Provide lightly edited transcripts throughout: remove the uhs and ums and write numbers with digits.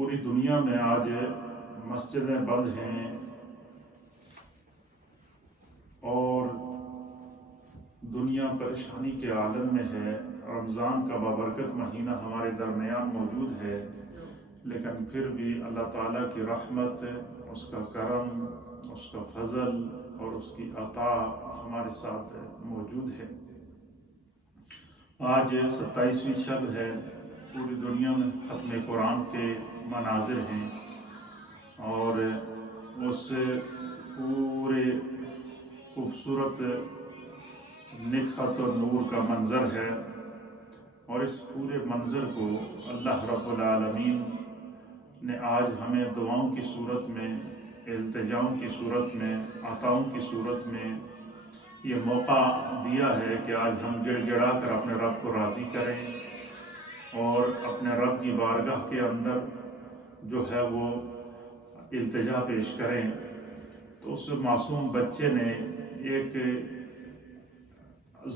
پوری دنیا میں آج مسجدیں بند ہیں اور دنیا پریشانی کے عالم میں ہے۔ رمضان کا بابرکت مہینہ ہمارے درمیان موجود ہے، لیکن پھر بھی اللہ تعالیٰ کی رحمت، اس کا کرم، اس کا فضل اور اس کی عطا ہمارے ساتھ موجود ہے۔ آج 27ویں شب ہے، پوری دنیا میں ختم قرآن کے مناظر ہیں اور اس پورے خوبصورت نکھت اور نور کا منظر ہے، اور اس پورے منظر کو اللہ رب العالمین نے آج ہمیں دعاؤں کی صورت میں، التجاؤں کی صورت میں، عطاؤں کی صورت میں یہ موقع دیا ہے کہ آج ہم گڑ گڑا کر اپنے رب کو راضی کریں اور اپنے رب کی بارگاہ کے اندر جو ہے وہ التجا پیش کریں۔ تو اس معصوم بچے نے ایک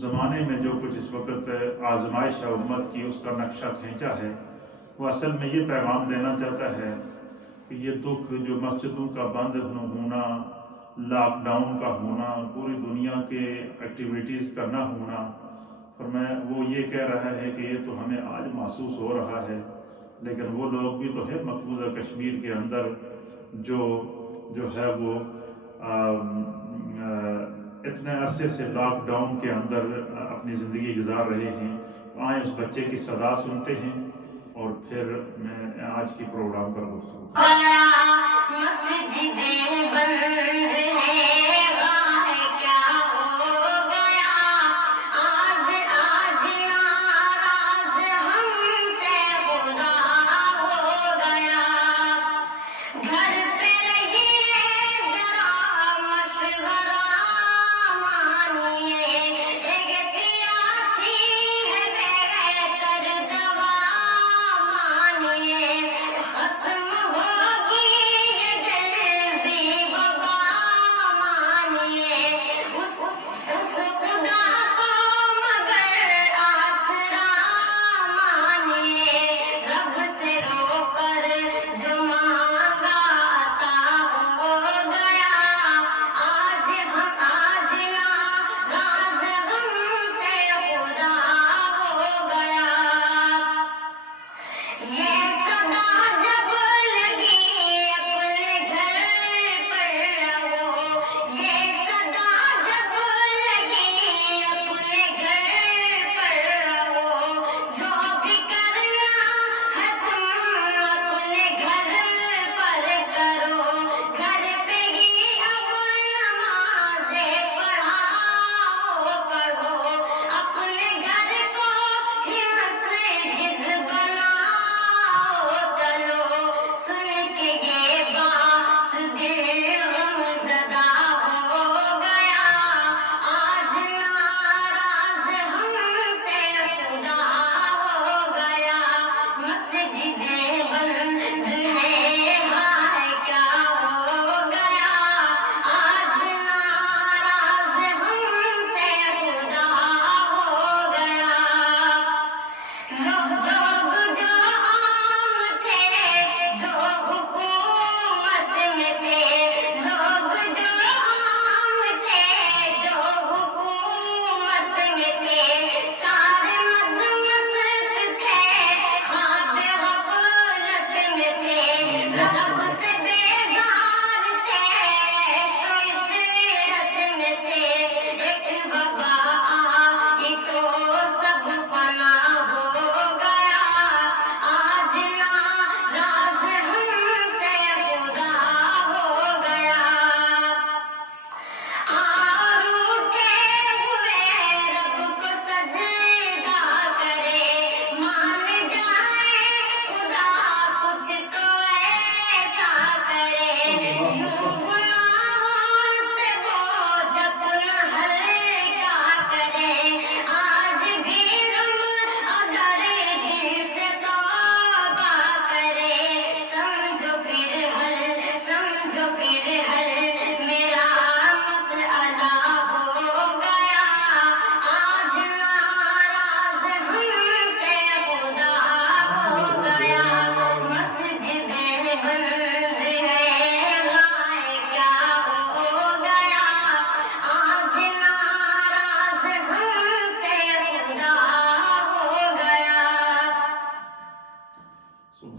زمانے میں جو کچھ اس وقت آزمائش ہے امت کی، اس کا نقشہ کھینچا ہے۔ وہ اصل میں یہ پیغام دینا چاہتا ہے کہ یہ دکھ جو مسجدوں کا بند ہونا، لاک ڈاؤن کا ہونا، پوری دنیا کے ایکٹیویٹیز کا نہ ہونا، فرمایا وہ یہ کہہ رہا ہے کہ یہ تو ہمیں آج محسوس ہو رہا ہے، لیکن وہ لوگ بھی تو ہے مقبوضہ کشمیر کے اندر جو ہے وہ اتنے عرصے سے لاک ڈاؤن کے اندر اپنی زندگی گزار رہے ہیں۔ آئیں اس بچے کی صدا سنتے ہیں اور پھر میں آج کی پروگرام پر گفتگو کروں۔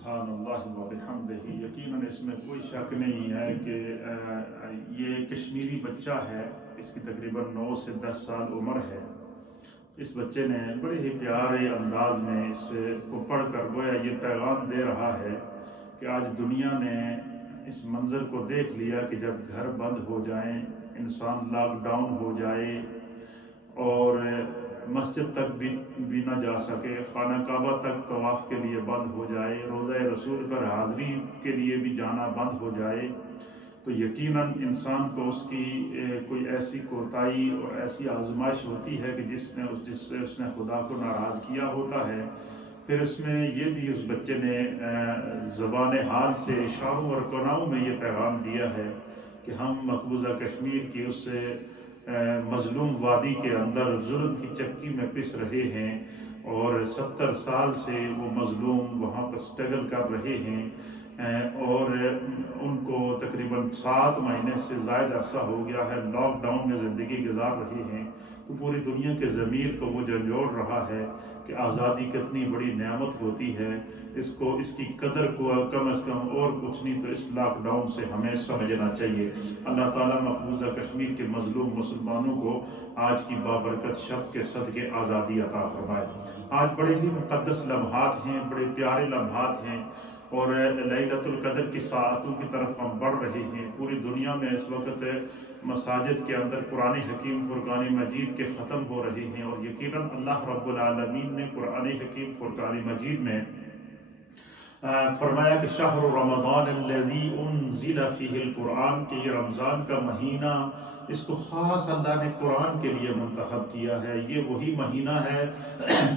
سبحان اللہ و بحمدہ، یقیناً اس میں کوئی شک نہیں ہے کہ یہ کشمیری بچہ ہے، اس کی تقریباً 9 سے 10 سال عمر ہے۔ اس بچے نے بڑے ہی پیارے انداز میں اس کو پڑھ کر گویا یہ پیغام دے رہا ہے کہ آج دنیا نے اس منظر کو دیکھ لیا کہ جب گھر بند ہو جائیں، انسان لاک ڈاؤن ہو جائے اور مسجد تک بھی نہ جا سکے، خانہ کعبہ تک طواف کے لیے بند ہو جائے، روضہ رسول پر حاضری کے لیے بھی جانا بند ہو جائے، تو یقیناً انسان کو اس کی کوئی ایسی کوتاہی اور ایسی آزمائش ہوتی ہے کہ جس سے اس نے خدا کو ناراض کیا ہوتا ہے۔ پھر اس میں یہ بھی اس بچے نے زبان حال سے اشاروں اور کناؤں میں یہ پیغام دیا ہے کہ ہم مقبوضہ کشمیر کی اس مظلوم وادی کے اندر ظلم کی چکی میں پس رہے ہیں، اور 70 سال سے وہ مظلوم وہاں پر سٹرگل کر رہے ہیں، اور ان کو تقریباً 7 مہینے سے زائد عرصہ ہو گیا ہے لاک ڈاؤن میں زندگی گزار رہے ہیں۔ تو پوری دنیا کے ضمیر کو وہ جھنجھوڑ رہا ہے کہ آزادی کتنی بڑی نعمت ہوتی ہے، اس کی قدر کو کم از کم اور کچھ نہیں تو اس لاک ڈاؤن سے ہمیں سمجھنا چاہیے۔ اللہ تعالیٰ مقبوضہ کشمیر کے مظلوم مسلمانوں کو آج کی بابرکت شب کے صدقے آزادی عطا فرمائے۔ آج بڑے ہی مقدس لمحات ہیں، بڑے پیارے لمحات ہیں، اور لیلۃ القدر کی ساعتوں کی طرف ہم بڑھ رہے ہیں۔ پوری دنیا میں اس وقت مساجد کے اندر قرآن حکیم فرقان مجید کے ختم ہو رہے ہیں، اور یقیناً اللہ رب العالمین نے قرآن حکیم فرقان مجید میں فرمایا کہ شہر رمضان الذی انزل فیہ القرآن، کہ یہ رمضان کا مہینہ اس کو خاص اللہ نے قرآن کے لیے منتخب کیا ہے۔ یہ وہی مہینہ ہے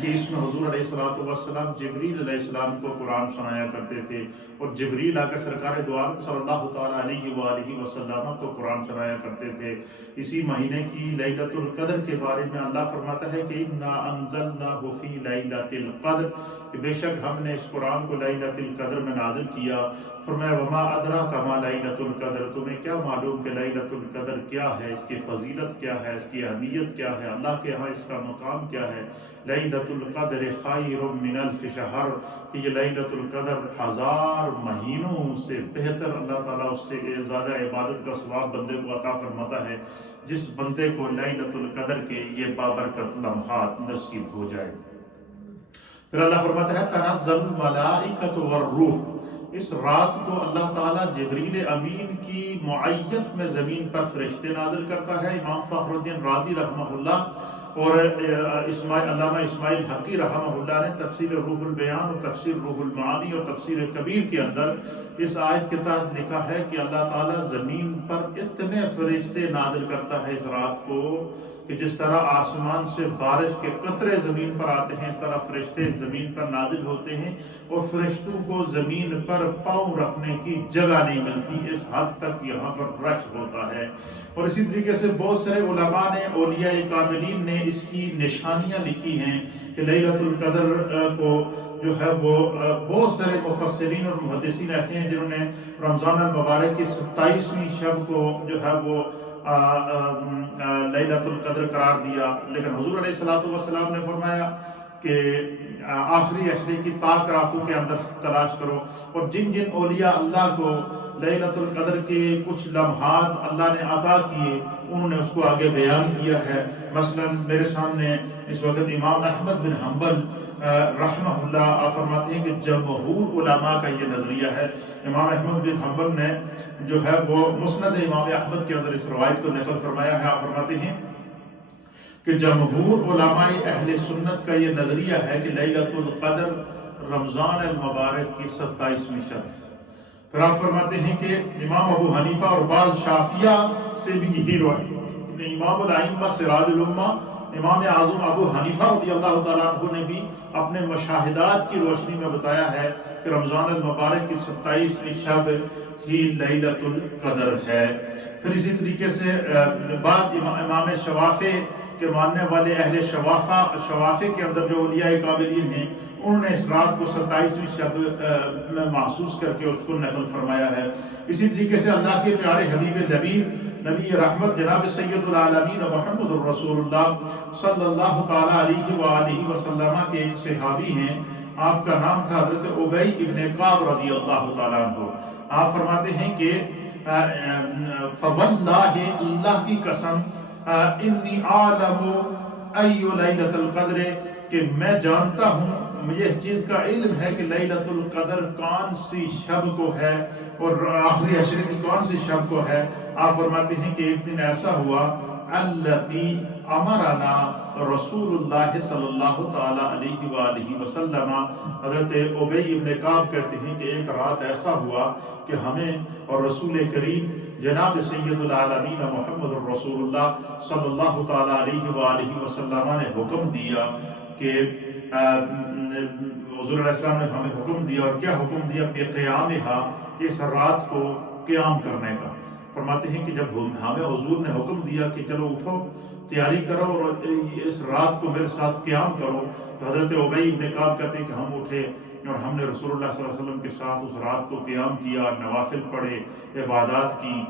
کہ اس میں حضور علیہ السلام جبریل علیہ السلام کو قرآن سنایا کرتے تھے، اور جبریل آ کر سرکار دو عالم صلی اللہ تعالیٰ علیہ وآلہ وسلم کو قرآن سنایا کرتے تھے۔ اسی مہینے کی لیلۃ القدر کے بارے میں اللہ فرماتا ہے کہ انا انزلناہ فی لیلۃ القدر، کہ بے شک ہم نے اس قرآن کو لیلۃ القدر میں نازل کیا۔ فرمایا وما ادراک ما لیلۃ القدر، تمہیں کیا معلوم کہ لیلۃ القدر کیا ہے، اس کی فضیلت کیا ہے، اس کی اہمیت کیا ہے، اللہ کے ہاں اس کا مقام کیا ہے۔ لیلۃ القدر خیر من الف شہر، کہ یہ لیلۃ القدر 1000 مہینوں سے بہتر، اللہ تعالیٰ اس سے زیادہ عبادت کا ثواب بندے کو عطا فرماتا ہے جس بندے کو لیلۃ القدر کے یہ بابرکت لمحات نصیب ہو جائے۔ پھر اللہ فرماتا ہے تنزل الملائکۃ والروح، اس رات کو اللہ تعالیٰ جبریل امین کی معیت میں زمین پر فرشتے نازل کرتا ہے۔ امام فخر الدین رازی رحمہ اللہ اور علامہ اسماعیل حقی رحمہ اللہ نے تفسیر روح البیان اور تفسیر روح المعانی اور تفسیر کبیر کے اندر اس آیت کے تحت لکھا ہے کہ اللہ تعالیٰ زمین پر اتنے فرشتے نازل کرتا ہے اس رات کو کہ جس طرح آسمان سے بارش کے قطرے زمین پر آتے ہیں، اس طرح فرشتے زمین پر نازل ہوتے ہیں، اور فرشتوں کو زمین پر پاؤں رکھنے کی جگہ نہیں ملتی، اس حد تک یہاں پر رش ہوتا ہے۔ اور اسی طریقے سے بہت سارے علماء نے، اولیاء کاملین نے اس کی نشانیاں لکھی ہیں کہ لیلۃ القدر کو جو ہے وہ بہت سارے مفسرین اور محدثین ایسے ہیں جنہوں نے رمضان المبارک کی 27ویں شب کو جو ہے وہ لیلۃ القدر قرار دیا، لیکن حضور علیہ السلام نے فرمایا کہ آخری عشرے کی طاق راتوں کے اندر تلاش کرو، اور جن جن اولیاء اللہ کو لیلۃ القدر کے کچھ لمحات اللہ نے عطا کیے انہوں نے اس کو آگے بیان کیا ہے۔ مثلا میرے سامنے اس وقت امام احمد بن حنبل رحمہ اللہ آپ فرماتے ہیں کہ جمہور علماء کا یہ نظریہ ہے۔ امام احمد بن حنبل نے جو ہے وہ مسند امام احمد کے اندر اس روایت کو نقل فرمایا ہے۔ آپ فرماتے ہیں کہ جمہور علماء اہل سنت کا یہ نظریہ ہے کہ لیلۃ القدر رمضان المبارک کی 27ویں شب ہے۔ پھر آپ فرماتے ہیں کہ امام ابو حنیفہ اور بعض شافعیہ سے بھی یہی روایت، امام الائمہ سراج الامہ امام اعظم ابو حنیفہ رضی اللہ تعالیٰ عنہ نے بھی اپنے مشاہدات کی روشنی میں بتایا ہے کہ رمضان المبارک کی 27ویں شب ہی لیلۃ القدر ہے۔ پھر اسی طریقے سے بعض امام شوافع کے ماننے والے اہل شوافع کے اندر جو اولیاء کاملین ہیں انہوں نے اس رات کو 27ویں شب میں محسوس کر کے اس کو نقل فرمایا ہے۔ اسی طریقے سے اللہ کے پیارے حبیب نبی رحمت جناب سید العالمین محمد الرسول اللہ صلی اللہ تعالیٰ علیہ وآلہ وسلم کے ایک صحابی ہیں آپ کا نام تھا حضرت ابی ابن کعب رضی اللہ تعالیٰ عنہ۔ آپ فرماتے ہیں کہ فواللہ، اللہ کی قسم، انی عالم ای لیلۃ القدر، کہ میں جانتا ہوں، مجھے اس چیز کا علم ہے کہ لیلۃ القدر کون سی شب کو ہے اور آخری عشرے کی کون سی شب کو ہے۔ آپ فرماتے ہیں کہ ایک دن ایسا ہوا، التی امرنا رسول اللہ صلی اللہ تعالی علیہ وآلہ وسلم، حضرت ابی ابن کعب کہتے ہیں کہ ایک رات ایسا ہوا کہ ہمیں اور رسول کریم جناب سید العالمین محمد رسول اللہ صلی اللہ تعالی علیہ وآلہ وسلم نے حکم دیا کہ حضور علیہ السلام نے ہمیں حکم دیا، اور کیا حکم دیا؟ کہ قیامہا، کہ اس رات کو قیام کرنے کا۔ فرماتے ہیں کہ جب ہمیں حضور نے حکم دیا کہ چلو اٹھو، تیاری کرو اور اس رات کو میرے ساتھ قیام کرو، تو حضرت ابی ابن کعب کہتے ہیں کہ ہم اٹھے اور ہم نے رسول اللہ صلی اللہ علیہ وسلم کے ساتھ اس رات کو قیام کیا، نوافل پڑھے، عبادات کی،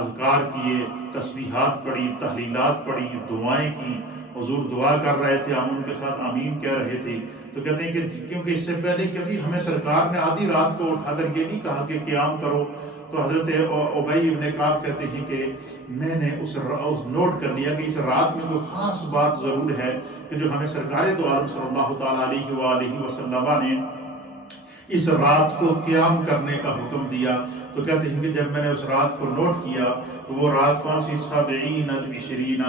اذکار کیے، تسبیحات پڑھی، تحلیلات پڑھی، دعائیں کی۔ حضور دعا کر رہے تھے، ہم ان کے ساتھ آمین کہہ رہے تھے۔ تو کہتے ہیں کہ کیونکہ اس سے پہلے کبھی ہمیں سرکار نے آدھی رات کو اٹھا کر یہ نہیں کہا کہ قیام کرو، تو حضرت ابی ابن کعب کہتے ہیں کہ میں نے اس نوٹ کر لیا کہ اس رات میں کوئی خاص بات ضرور ہے کہ جو ہمیں سرکار دو عالم صلی اللہ تعالیٰ علیہ وآلہ وسلم نے اس رات کو قیام کرنے کا حکم دیا۔ تو کہتے ہیں کہ جب میں نے اس رات کو نوٹ کیا تو وہ رات کون سی؟ 70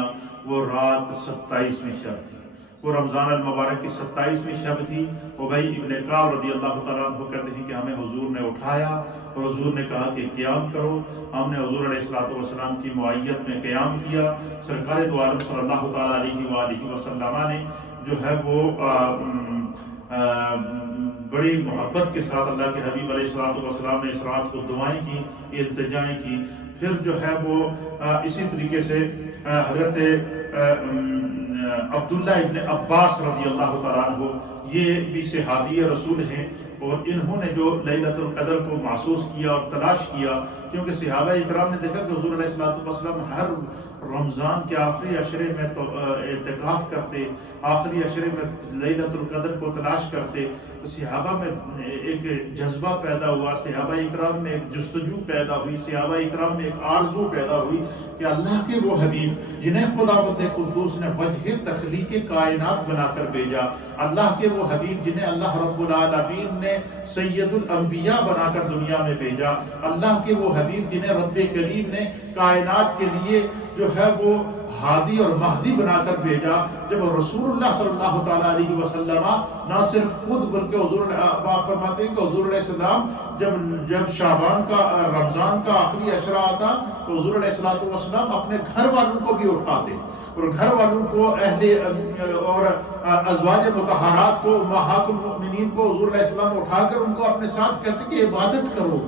وہ رات 27ویں شب تھی، وہ رمضان المبارک کی 27ویں شب تھی۔ ابی ابن کعب رضی اللہ تعالیٰ عنہ کہتے ہیں کہ ہمیں حضور نے اٹھایا اور حضور نے کہا کہ قیام کرو۔ ہم نے حضور علیہ السلام کی معیت میں قیام کیا۔ سرکار دو عالم صلی اللہ تعالیٰ علیہ وآلہ وسلم نے جو ہے وہ بڑی محبت کے ساتھ اللہ کے حبیب علیہ السلام نے اس رات کو دعائیں کی، التجائیں کی۔ پھر جو ہے وہ اسی طریقے سے حضرت عبداللہ ابن عباس رضی اللہ تعالیٰ عنہ، یہ بھی صحابی رسول ہیں، اور انہوں نے جو لیلۃ القدر کو محسوس کیا اور تلاش کیا، کیونکہ صحابہ اکرام نے دیکھا کہ حضور علیہ السلام ہر رمضان کے آخری عشرے میں اعتکاف کرتے، آخری عشرے میں لیلۃ القدر کو تلاش کرتے۔ تو صحابہ میں ایک جذبہ پیدا ہوا، صحابہ اکرام میں ایک جستجو پیدا ہوئی، صحابہ اکرام میں ایک آرزو پیدا ہوئی کہ اللہ کے وہ حبیب جنہیں خداوند قدوس نے وجہ تخلیق کائنات بنا کر بھیجا، اللہ کے وہ حبیب جنہیں اللہ رب العالمین نے سید الانبیاء بنا کر دنیا میں بھیجا، اللہ کے وہ حبیب جنہیں رب کریم نے کائنات کے لیے جو ہے وہ ہادی اور مہدی بنا کر بھیجا۔ جب رسول اللہ صلی اللہ تعالیٰ علیہ وسلم نہ صرف خود بلکہ حضور فرماتے ہیں کہ حضور علیہ السلام جب شعبان کا رمضان کا آخری عشرہ آتا تو حضور علیہ السلام اپنے گھر والوں کو بھی اٹھاتے، اور گھر والوں کو، اہل اور ازواج مطہرات کو، امہات المؤمنین کو حضور علیہ السلام اٹھا کر ان کو اپنے ساتھ کہتے کہ عبادت کرو،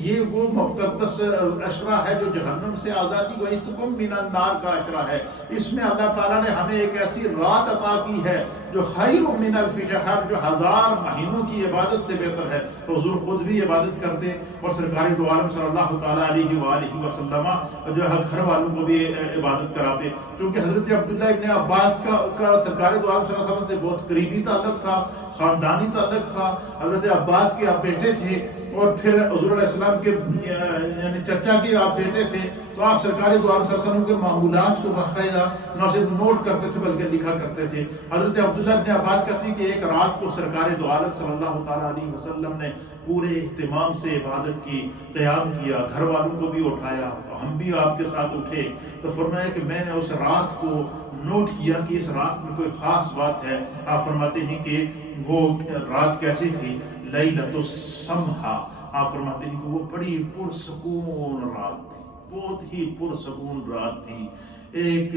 یہ وہ مقدس عشرہ ہے جو جہنم سے آزادی وَإِتْقُمْ مِنَ النَّارِ کا عشرہ ہے۔ اس میں اللہ تعالیٰ نے ہمیں ایک ایسی رات عطا کی ہے جو خیر من الف شہر، جو 1000 مہینوں کی عبادت سے بہتر ہے۔ تو حضور خود بھی عبادت کرتے اور سرکار دو عالم صلی اللہ تعالیٰ علیہ وآلہ وسلم جو ہے گھر والوں کو بھی عبادت کراتے، کیونکہ حضرت عبداللہ ابن عباس کا سرکار دو عالم صلی اللہ علیہ وسلم سے بہت قریبی تعلق تھا، خاندانی تعلق تھا۔ حضرت عباس کے آپ بیٹے تھے اور پھر حضور علیہ السلام کے یعنی چچا کے آپ بیٹے تھے، تو آپ سرکار دو عالم صلی اللہ علیہ وسلم کے معمولات کو باقاعدہ نہ صرف نوٹ کرتے تھے بلکہ لکھا کرتے تھے۔ حضرت عبداللہ ابن عباس کہتے ہیں کہ ایک رات کو سرکار دو عالم صلی اللہ تعالیٰ علیہ وسلم نے پورے اہتمام سے عبادت کی، قیام کیا، گھر والوں کو بھی اٹھایا، ہم بھی آپ کے ساتھ اٹھے۔ تو فرمایا کہ میں نے اس رات کو نوٹ کیا کہ اس رات میں کوئی خاص بات ہے۔ آپ فرماتے ہیں کہ وہ رات کیسی تھی؟ لیلۃ السمحہ۔ آپ فرماتے ہیں کہ وہ بڑی پرسکون رات تھی، بہت ہی پرسکون رات تھی، ایک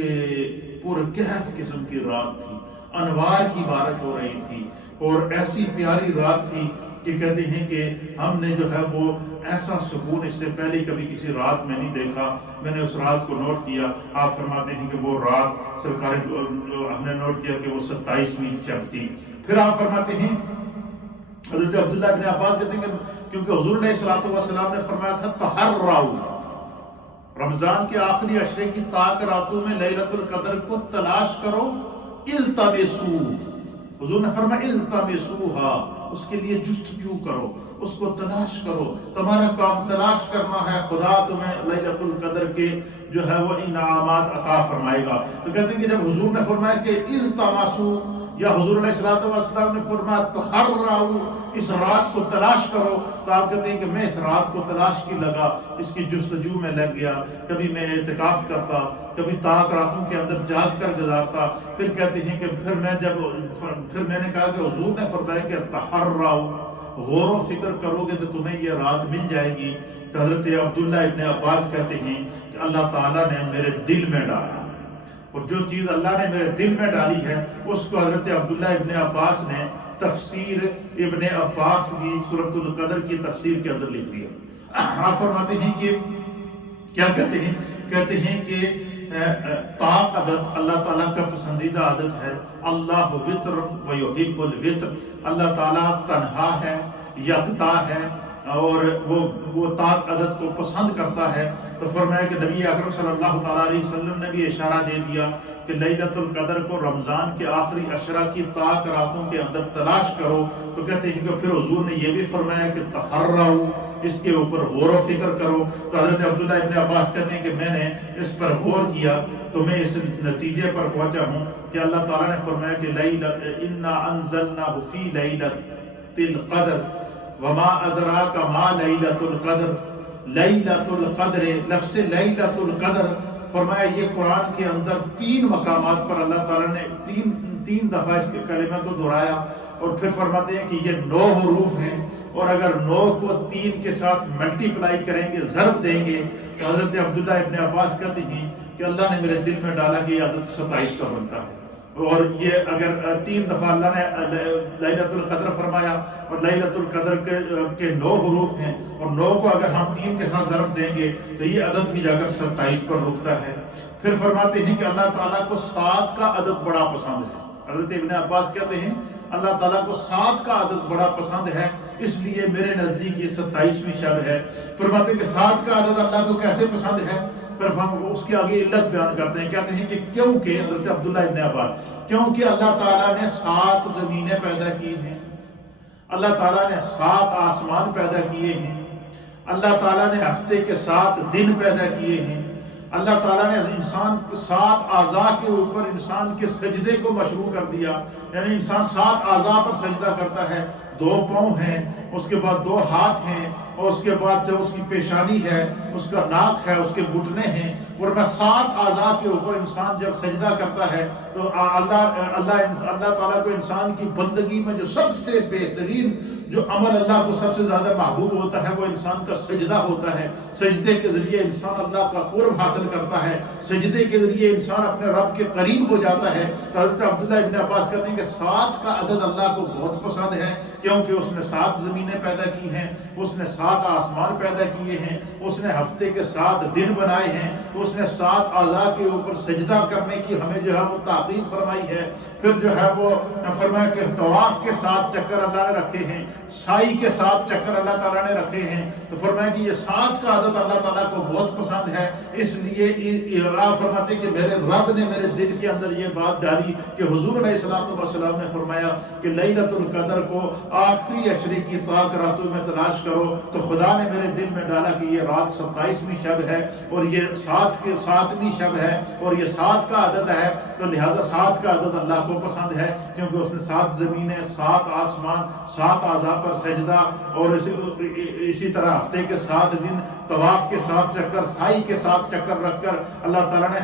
پرکیف قسم کی رات تھی، انوار کی بارش ہو رہی تھی، اور ایسی پیاری رات تھی کہ کہتے ہیں کہ ہم نے جو ہے وہ ایسا سکون اس سے پہلے کبھی کسی رات میں نہیں دیکھا۔ میں نے اس رات کو نوٹ کیا۔ آپ فرماتے ہیں کہ وہ رات سرکار ہم نے نوٹ کیا کہ وہ 27ویں شب تھی۔ پھر آپ فرماتے ہیں حضرت عبداللہ ابن عباس کہتے ہیں کہ کیونکہ حضور علیہ السلام نے فرمایا تھا تحرّوا، رمضان کے آخری عشرے کی تاک راتوں میں لیلۃ القدر کو تلاش کرو، التمسوا، حضور نے فرمایا التمسوها، اس کے لیے جستجو کرو، اس کو تلاش کرو. تمہارا کام تلاش کرنا ہے. خدا تمہیں لیلۃ القدر کے جو ہے وہ انعامات عطا فرمائے گا. تو کہتے ہیں کہ جب حضور نے فرمایا کہ التمسوا، یا حضور علیہ السلام نے فرمایا تحروا، اس رات کو تلاش کرو، تو آپ کہتے ہیں کہ میں اس رات کو تلاش کی لگا، اس کی جستجو میں لگ گیا. کبھی میں اعتکاف کرتا، کبھی طاق راتوں کے اندر جاگ کر گزارتا. پھر کہتے ہیں کہ پھر میں نے کہا کہ حضور نے فرمایا کہ تحروا، غور و فکر کرو گے تو تمہیں یہ رات مل جائے گی. تو حضرت عبداللہ ابن عباس کہتے ہیں کہ اللہ تعالیٰ نے میرے دل میں ڈالا، اور جو چیز اللہ نے میرے دل میں ڈالی ہے اس کو حضرت عبداللہ ابن عباس نے تفسیر ابن عباس کی سورۃ القدر کی تفسیر کے اندر لکھ دیا. آپ فرماتے ہیں کہ کیا کہتے ہیں کہ طاق عدد اللہ تعالیٰ کا پسندیدہ عدد ہے. اللہ وطر و یحب الوطر، اللہ تعالیٰ تنہا ہے، یکتا ہے، اور وہ طاق عدد کو پسند کرتا ہے. تو فرمایا کہ نبی اکرم صلی اللہ تعالیٰ علیہ وسلم نے بھی اشارہ دے دیا کہ لیلۃ القدر کو رمضان کے آخری عشرہ کی طاق راتوں کے اندر تلاش کرو. تو کہتے ہیں کہ پھر حضور نے یہ بھی فرمایا کہ تحروا، اس کے اوپر غور و فکر کرو. تو حضرت عبداللہ ابن عباس کہتے ہیں کہ میں نے اس پر غور کیا تو میں اس نتیجے پر پہنچا ہوں کہ اللہ تعالیٰ نے فرمایا کہ انا انزلناہ فی لیلۃ القدر وما ادراک ما لیلۃ القدر. لیلۃ القدر، لفظ لیلۃ القدر فرمایا یہ قرآن کے اندر 3 مقامات پر اللہ تعالیٰ نے تین دفعہ اس کے کلمہ کو دہرایا. اور پھر فرماتے ہیں کہ یہ 9 حروف ہیں، اور اگر 9 کو 3 کے ساتھ ملٹیپلائی کریں گے، ضرب دیں گے، تو حضرت عبداللہ ابن عباس کہتے ہیں کہ اللہ نے میرے دل میں ڈالا کہ یہ عدد 27 کا بنتا ہے. اور یہ اگر 3 دفعہ اللہ نے لیلۃ القدر فرمایا، اور لیلۃ القدر کے 9 حروف ہیں، اور 9 کو اگر ہم 3 کے ساتھ ضرب دیں گے تو یہ عدد بھی جا کر 27 پر رکتا ہے. پھر فرماتے ہیں کہ اللہ تعالیٰ کو 7 کا عدد بڑا پسند ہے. حضرت ابن عباس کہتے ہیں اللہ تعالیٰ کو 7 کا عدد بڑا پسند ہے، اس لیے میرے نزدیک یہ 27ویں شب ہے. فرماتے ہیں کہ 7 کا عدد اللہ کو کیسے پسند ہے؟ پھر ہم اس کے آگے علت بیان کرتے ہیں. کہتے ہیں کہ کیونکہ حضرت عبداللہ ابن عباس، کیونکہ اللہ تعالیٰ نے 7 زمینیں پیدا کی ہیں، اللہ تعالیٰ نے 7 آسمان پیدا کیے ہیں، اللہ تعالیٰ نے ہفتے کے 7 دن پیدا کیے ہیں، اللہ تعالیٰ نے انسان کے 7 اعضاء کے اوپر انسان کے سجدے کو مشروع کر دیا. یعنی انسان 7 اعضاء پر سجدہ کرتا ہے. 2 پاؤں ہیں، اس کے بعد 2 ہاتھ ہیں، اور اس کے بعد جو اس کی پیشانی ہے، اس کا ناک ہے، اس کے گھٹنے ہیں. ورنہ 7 اعضاء کے اوپر انسان جب سجدہ کرتا ہے تو اللہ تعالیٰ کو انسان کی بندگی میں جو سب سے بہترین جو عمل اللہ کو سب سے زیادہ محبوب ہوتا ہے وہ انسان کا سجدہ ہوتا ہے. سجدے کے ذریعے انسان اللہ کا قرب حاصل کرتا ہے، سجدے کے ذریعے انسان اپنے رب کے قریب ہو جاتا ہے. حضرت عبداللہ ابن عباس کہتے ہیں کہ 7 کا عدد اللہ کو بہت پسند ہے، کیونکہ اس نے 7 زمینیں پیدا کی ہیں، اس نے 7 آسمان پیدا کیے ہیں، اس نے ہفتے کے 7 دن بنائے ہیں، اس نے 7 اعضاء کے اوپر سجدہ کرنے کی ہمیں جو ہے وہ تاکید فرمائی ہے. پھر جو ہے وہ فرمایا کہ طواف کے 7 چکر اللہ نے رکھے ہیں، سائی کے 7 چکر اللہ تعالیٰ نے رکھے ہیں. تو فرمایا کہ یہ 7 کا عدد اللہ تعالیٰ کو بہت پسند ہے. اس لیے آپ فرماتے کہ میرے رب نے میرے دل کے اندر یہ بات ڈالی کہ حضور علیہ السلام نے فرمایا کہ لیلۃ القدر کو آخری عشرے کی طاق راتوں میں تلاش کرو. تو خدا نے میرے دل میں ڈالا کہ یہ رات 27ویں شب ہے، اور یہ 7ویں شب ہے، اور یہ 7 کا عدد ہے. تو لہذا 7 کا عدد اللہ کو پسند ہے، کیونکہ اس نے 7 زمینیں، 7 آسمان، 7 اعضاء پر سجدہ، اور اسی طرح ہفتے کے 7 دن، طواف کے 7 چکر، سائی کے 7 چکر رکھ کر اللہ تعالیٰ نے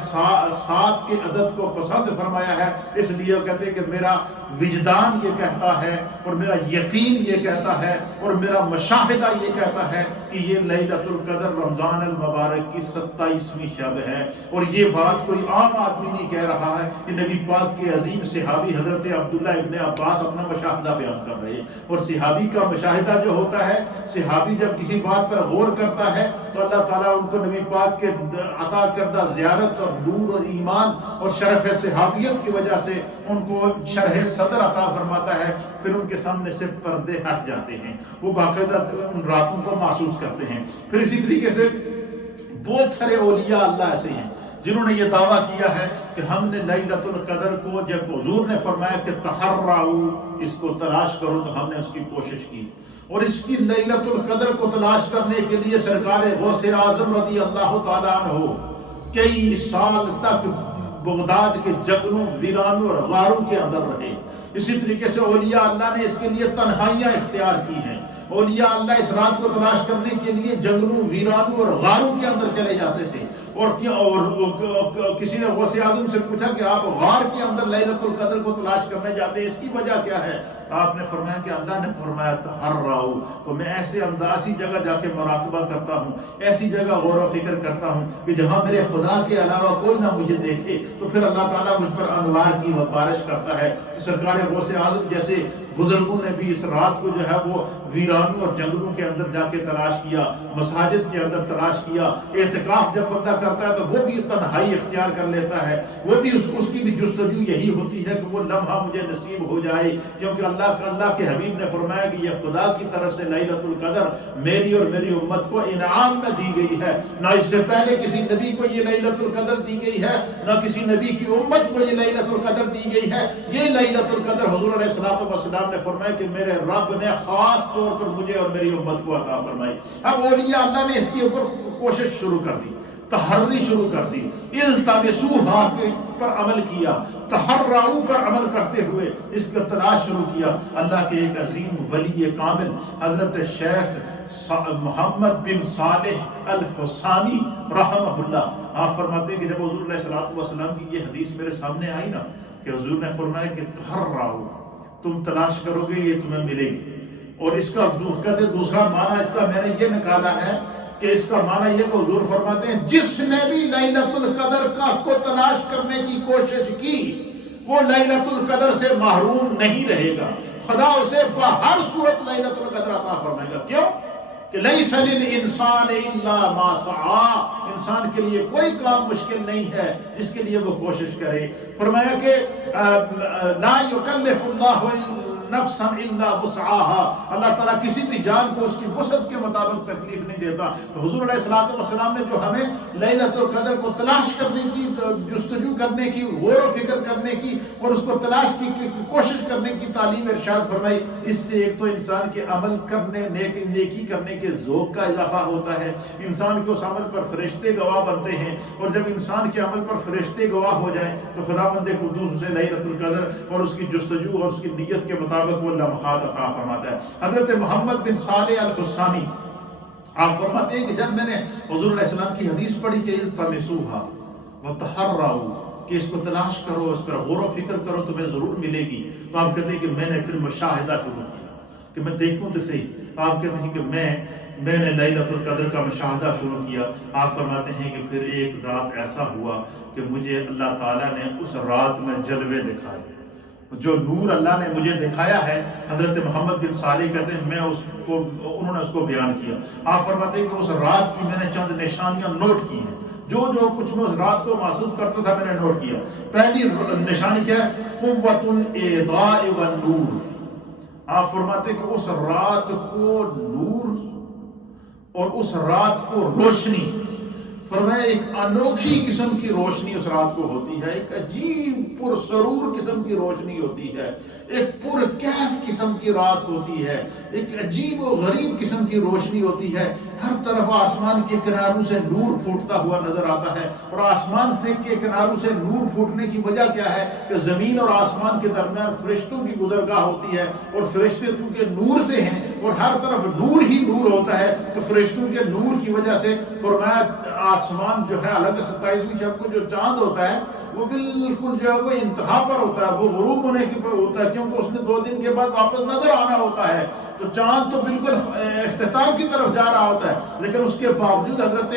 7 کے عدد کو پسند فرمایا ہے. اس لیے کہتے ہیں کہ میرا وجدان یہ کہتا ہے، اور میرا یقین یہ کہتا ہے، اور میرا مشاہدہ یہ کہتا ہے کہ یہ لیلۃ القدر رمضان المبارک کی 27ویں شب ہے. اور یہ بات کوئی عام آدمی نہیں کہہ رہا ہے، کہ نبی پاک کے عظیم صحابی حضرت عبداللہ ابن عباس اپنا مشاہدہ بیان کر رہے ہیں. اور صحابی کا مشاہدہ جو ہوتا ہے، صحابی جب کسی بات پر غور کرتا ہے تو اللہ تعالیٰ ان کو نبی پاک کے عطا کردہ زیارت اور نور اور ایمان اور شرف صحابیت کی وجہ سے ان کو شرح صدر عطا فرماتا ہے. پھر ان کے سامنے سے پردے ہٹ جاتے ہیں، وہ باقاعدہ ان راتوں کو محسوس کرتے ہیں. پھر اسی طریقے سے بہت سارے اولیاء اللہ ایسے ہیں جنہوں نے یہ دعویٰ کیا ہے کہ ہم نے لیلۃ القدر کو، جب حضور نے فرمایا کہ تحرّوا، اس کو تلاش کرو، تو ہم نے اس کی کوشش کی، اور اس کی لیلۃ القدر کو تلاش کرنے کے لیے سرکار غوث اعظم رضی اللہ تعالیٰ عنہ کئی سال تک بغداد کے جنگلوں، ویرانوں اور غاروں کے اندر رہے۔ اسی طریقے سے اولیاء اللہ نے اس کے لیے تنہائیاں اختیار کی ہیں۔ اولیاء اللہ اس رات کو تلاش کرنے کے لیے جنگلوں، ویرانوں اور غاروں کے اندر چلے جاتے تھے۔ اور کسی نے غوث اعظم سے پوچھا کہ آپ غار کے اندر لیلۃ القدر کو تلاش کرنے جاتے ہیں، اس کی وجہ کیا ہے؟ آپ نے فرمایا کہ اللہ نے فرمایا تحرّوا، تو میں ایسی جگہ جا کے مراقبہ کرتا ہوں، ایسی جگہ غور و فکر کرتا ہوں کہ جہاں میرے خدا کے علاوہ کوئی نہ مجھے دیکھے، تو پھر اللہ تعالیٰ مجھ پر انوار کی بارش کرتا ہے۔ تو سرکار غوث اعظم جیسے بزرگوں نے بھی اس رات کو جو ہے وہ ویرانوں اور جنگلوں کے اندر جا کے تلاش کیا، مساجد کے اندر تلاش کیا۔ اعتکاف جب بندہ کرتا ہے تو وہ بھی تنہائی اختیار کر لیتا ہے، وہ بھی اس کی بھی جستجو یہی ہوتی ہے کہ وہ لمحہ مجھے نصیب ہو جائے، کیونکہ اللہ کے حبیب نے فرمایا کہ یہ خدا کی طرف سے لیلۃ القدر میری اور میری امت کو انعام میں دی گئی ہے۔ نہ اس سے پہلے کسی نبی کو یہ لیلۃ القدر دی گئی ہے، نہ کسی نبی کی امت کو یہ لیلۃ القدر دی گئی ہے۔ یہ لیلۃ القدر حضور علیہ الصلوۃ والسلام نے فرمایا کہ میرے رب نے خاص طور پر مجھے اور میری امت کو عطا فرمائی۔ اب اولیاء اللہ نے اس کے اوپر کوشش شروع کر دی، تحری شروع کر دی، التمسوہا پر عمل کیا، تحرّوا پر عمل کرتے ہوئے اس کا تلاش شروع کیا۔ اللہ کے ایک عظیم ولی کامل حضرت شیخ محمد بن صالح الحسانی رحمہ اللہ، آپ فرماتے ہیں کہ جب حضور علیہ الصلوۃ والسلام کی یہ حدیث میرے سامنے آئی نا کہ حضور نے فرمایا کہ تحرّوا، تم تلاش کرو گے یہ تمہیں ملے گی، اور اس کا دوسرا معنی اس کا میں نے یہ نکالا ہے کہ اس کا معنی یہ کہ حضور فرماتے ہیں جس نے بھی لیلۃ القدر کو تلاش کرنے کی کوشش کی وہ لیلۃ القدر سے محروم نہیں رہے گا، خدا اسے بہر صورت لیلۃ القدر عطا فرمائے گا۔ کیوں کہ لیس للانسان الا ما سعی، انسان کے لیے کوئی کام مشکل نہیں ہے جس کے لیے وہ کوشش کرے۔ فرمایا کہ لا یکلف اللہ نفسا الا وسعها، اللہ تعالیٰ کسی بھی جان کو اس کی وسعت کے مطابق تکلیف نہیں دیتا۔ تو حضور علیہ الصلوۃ والسلام نے جو ہمیں لیلۃ القدر کو تلاش کرنے کی، جستجو کرنے کی، غور و فکر کرنے کی اور اس کو تلاش کی کوشش کرنے کی تعلیم ارشاد فرمائی، اس سے ایک تو انسان کے عمل کرنے، نیکی کرنے کے ذوق کا اضافہ ہوتا ہے، انسان کے اس عمل پر فرشتے گواہ بنتے ہیں، اور جب انسان کے عمل پر فرشتے گواہ ہو جائیں تو خدا بند قدوس اسے لیلۃ القدر اور اس کی جستجو اور اس کی نیت کے مطابق وہ لمحات عطا فرماتا ہے۔ حضرت محمد بن صالح الحسانی آپ فرماتے ہیں کہ جب میں نے حضور علیہ السلام کی حدیث پڑھی کہ التمسوہا وتحرّوا، کہ اس کو تلاش کرو، اس پر غور و فکر کرو، تمہیں ضرور ملے گی، تو آپ کہتے ہیں کہ میں نے پھر مشاہدہ شروع کیا کہ میں دیکھوں تو صحیح۔ آپ کہتے ہیں کہ میں نے لیلۃ القدر کا مشاہدہ شروع کیا۔ آپ فرماتے ہیں کہ پھر ایک رات ایسا ہوا کہ مجھے اللہ تعالیٰ نے اس رات میں جلوے دکھائے، جو نور اللہ نے مجھے دکھایا ہے۔ حضرت محمد بن صالح کہتے ہیں انہوں نے اس کو بیان کیا۔ آپ فرماتے ہیں کہ اس رات کی میں نے چند نشانیاں نوٹ کی ہیں، جو کچھ میں اس رات کو محسوس کرتا تھا میں نے نوٹ کیا۔ پہلی نشانی کیا ہے؟ قوت الاضاء والنور۔ آپ فرماتے ہیں کہ اس رات کو نور اور اس رات کو روشنی، فرمایا ایک انوکھی قسم کی روشنی اس رات کو ہوتی ہے، ایک عجیب پرسرور قسم کی روشنی ہوتی ہے، ایک پرکیف قسم کی رات ہوتی ہے، ایک عجیب و غریب قسم کی روشنی ہوتی ہے۔ ہر طرف آسمان کے کناروں سے نور پھوٹتا ہوا نظر آتا ہے، اور آسمان سے کے کناروں سے نور پھوٹنے کی وجہ کیا ہے کہ زمین اور آسمان کے درمیان فرشتوں کی گزرگاہ ہوتی ہے، اور فرشتے چونکہ نور سے ہیں اور ہر طرف نور ہی نور ہوتا ہے، تو فرشتوں کے نور کی وجہ سے فرمایا آسمان جو ہے الگ 27ویں شب کو جو چاند ہوتا ہے وہ بالکل جو ہے وہ انتہا پر ہوتا ہے، وہ غروب ہونے کے پر ہوتا ہے، کیونکہ اس نے 2 دن کے بعد واپس نظر آنا ہوتا ہے، تو چاند تو بالکل اختتام کی طرف جا رہا ہوتا ہے، لیکن اس کے باوجود حضرت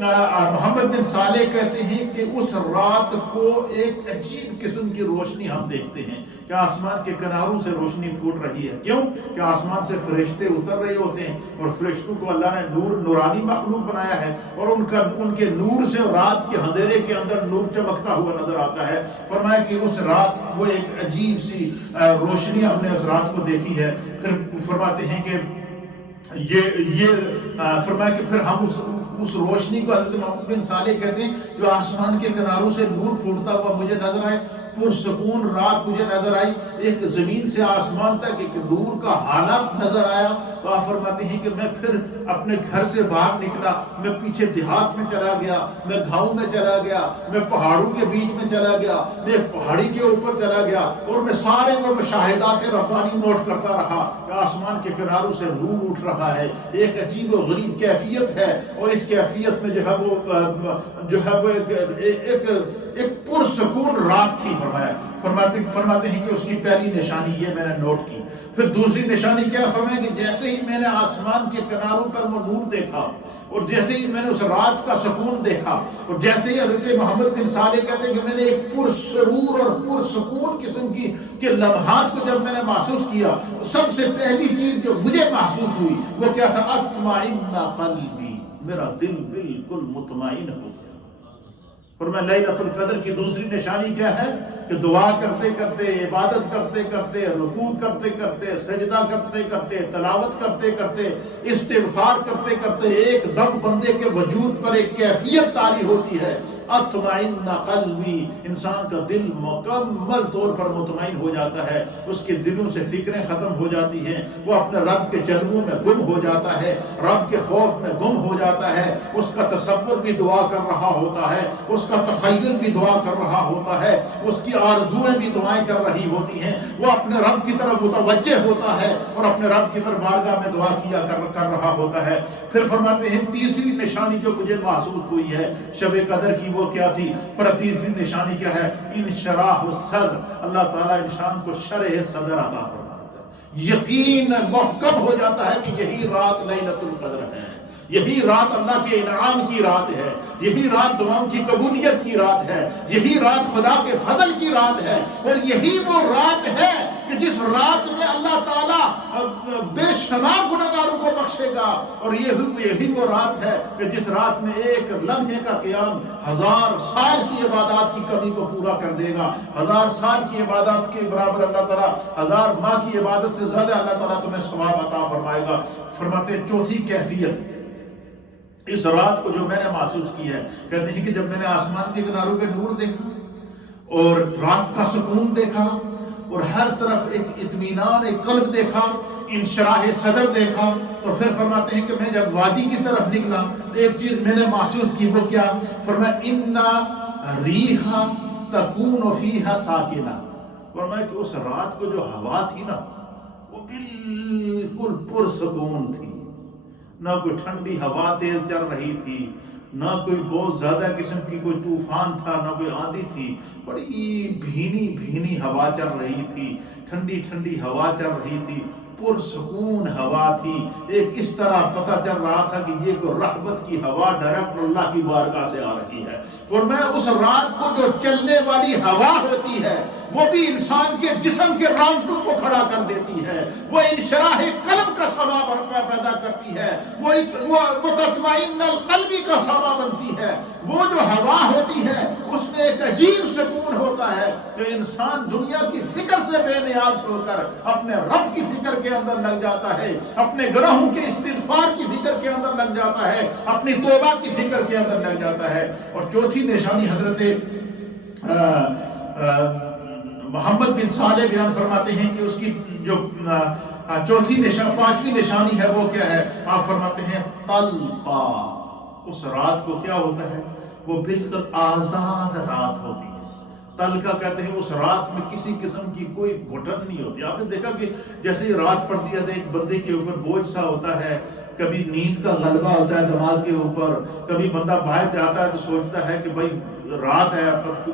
محمد بن صالح کہتے ہیں کہ اس رات کو ایک عجیب قسم کی روشنی ہم دیکھتے ہیں کہ آسمان کے کناروں سے روشنی پھوٹ رہی ہے۔ کیوں کہ آسمان سے فرشتے اتر رہے ہوتے ہیں، اور فرشتوں کو اللہ نے نورانی مخلوق بنایا ہے، اور ان کے نور سے رات کے اندھیرے کے اندر نور چمکتا ہوا نظر آتا ہے۔ فرمایا کہ اس رات وہ ایک عجیب سی روشنی ہم نے اس رات کو دیکھی ہے۔ پھر فرماتے ہیں کہ یہ فرمایا کہ پھر ہم اس روشنی کو حضرت محمد بن صالح کہتے ہیں جو آسمان کے کناروں سے نور پھوٹتا ہوا مجھے نظر آئے، پرسکون رات مجھے نظر آئی، ایک زمین سے آسمان تک ایک نور کا حالات نظر آیا۔ تو آپ فرماتے ہیں کہ میں پھر اپنے گھر سے باہر نکلا، میں پیچھے دیہات میں چلا گیا، میں گاؤں میں چلا گیا، میں پہاڑوں کے بیچ میں چلا گیا، میں ایک پہاڑی کے اوپر چلا گیا، اور میں سارے وہ مشاہدات ربانی نوٹ کرتا رہا کہ آسمان کے کناروں سے نور اٹھ رہا ہے، ایک عجیب و غریب کیفیت ہے، اور اس کیفیت میں جو ہے وہ ایک پرسکون رات تھی۔ فرماتے ہیں کہ اس کی پہلی نشانی یہ میں نے نوٹ کی۔ پھر دوسری نشانی کیا فرمایا کہ جیسے ہی میں نے آسمان کے کناروں پر وہ نور دیکھا، اور جیسے ہی میں نے اس رات کا سکون دیکھا، اور جیسے ہی حضرت محمد بن صالح کہتے ہیں کہ میں نے ایک پرسرور اور پرسکون قسم کی لمحات کو جب میں نے محسوس کیا، تو سب سے پہلی چیز جو مجھے محسوس ہوئی وہ کیا تھا؟ اطمئن قلبی، میرا دل بالکل مطمئن ہو گیا۔ فرمایا لیلۃ القدر کی دوسری نشانی کیا ہے کہ دعا کرتے کرتے، عبادت کرتے کرتے، رکوع کرتے کرتے، سجدہ کرتے کرتے، تلاوت کرتے کرتے، استغفار کرتے کرتے ایک دم بندے کے وجود پر ایک کیفیت طاری ہوتی ہے، اطمئن قلبی، انسان کا دل مکمل طور پر مطمئن ہو جاتا ہے، اس کے دلوں سے فکریں ختم ہو جاتی ہیں، وہ اپنے رب کے جلووں میں گم ہو جاتا ہے، رب کے خوف میں گم ہو جاتا ہے، اس کا تصور بھی دعا کر رہا ہوتا ہے، اس کا تخیل بھی دعا کر رہا ہوتا ہے، اس کی آرزویں بھی دعائیں کر رہی ہوتی ہیں، وہ اپنے رب کی طرف متوجہ ہوتا ہے اور اپنے رب کی طرف بارگاہ میں دعا کیا کر رہا ہوتا ہے۔ پھر فرماتے ہیں تیسری نشانی جو مجھے محسوس ہوئی ہے شب قدر کی وہ کیا تھی؟ پر تیسری نشانی کیا ہے؟ انشراح الصدر، اللہ تعالیٰ انسان کو شرح صدر عطا فرماتا ہے، یقین محکم ہو جاتا ہے کہ یہی رات لیلۃ القدر ہے، یہی رات اللہ کے انعام کی رات ہے، یہی رات دعاؤں کی قبولیت کی رات ہے، یہی رات خدا کے فضل کی رات ہے، اور یہی وہ رات ہے کہ جس رات میں اللہ تعالیٰ بے شمار گنہگاروں کو بخشے گا، اور یہی وہ رات ہے کہ جس رات میں ایک لمحے کا قیام 1000 سال کی عبادات کی کمی کو پورا کر دے گا، 1000 سال کی عبادات کے برابر اللہ تعالیٰ 1000 ماہ کی عبادت سے زیادہ اللہ تعالیٰ تمہیں ثواب عطا فرمائے گا۔ فرماتے ہیں چوتھی کیفیت اس رات کو جو میں نے محسوس کی ہے، کہتے ہیں کہ جب میں نے آسمان کے کناروں پہ نور دیکھا اور رات کا سکون دیکھا اور ہر طرف ایک اطمینان قلب دیکھا، انشراح صدر دیکھا، تو پھر فرماتے ہیں کہ میں جب وادی کی طرف نکلا تو ایک چیز میں نے محسوس کی، وہ کیا؟ فرمایا اِنَّ ریحا تکون فیہا ساکنہ، فرمایا کہ اس رات کو جو ہوا تھی نا وہ بالکل پرسکون تھی، نہ کوئی ٹھنڈی ہوا تیز چل رہی تھی، نہ کوئی بہت زیادہ قسم کی کوئی طوفان تھا، نہ کوئی آندھی تھی، بڑی بھینی ہوا چل رہی تھی، ٹھنڈی ٹھنڈی ہوا چل رہی تھی، پرسکون ہوا تھی۔ ایک اس طرح پتہ چل رہا تھا کہ یہ کوئی رحمت کی ہوا ڈائریکٹ اللہ کی بارگاہ سے آ رہی ہے۔ اور میں اس رات کو جو چلنے والی ہوا ہوتی ہے وہ بھی انسان کے جسم کے رانگٹوں کو کھڑا کر دیتی ہے، وہ انشراح قلب کا سبب پیدا کرتی ہے، وہ تطمئن القلبی کا سبب بنتی ہے۔ وہ جو ہوا ہوتی ہے اس میں ایک عجیب سکون ہوتا ہے کہ انسان دنیا کی فکر سے بے نیاز ہو کر اپنے رب کی فکر کے اندر لگ جاتا ہے، اپنے گناہوں کے استغفار کی فکر کے اندر لگ جاتا ہے، اپنی توبہ کی فکر کے اندر لگ جاتا ہے۔ اور چوتھی نشانی حضرت محمد بن صالح بیان فرماتے ہیں کہ اس کی جو پانچویں نشانی ہے وہ کیا ہے؟ آپ فرماتے ہیں طلقہ، اس رات کو کیا ہوتا ہے؟ وہ بالکل آزاد رات ہوتی ہے۔ طلقہ کہتے ہیں اس رات میں کسی قسم کی کوئی گھٹن نہیں ہوتی۔ آپ نے دیکھا کہ جیسے ہی رات پڑتی ہے تو ایک بندے کے اوپر بوجھ سا ہوتا ہے، کبھی نیند کا غلبہ ہوتا ہے دماغ کے اوپر، کبھی بندہ باہر جاتا ہے تو سوچتا ہے کہ بھائی رات ہے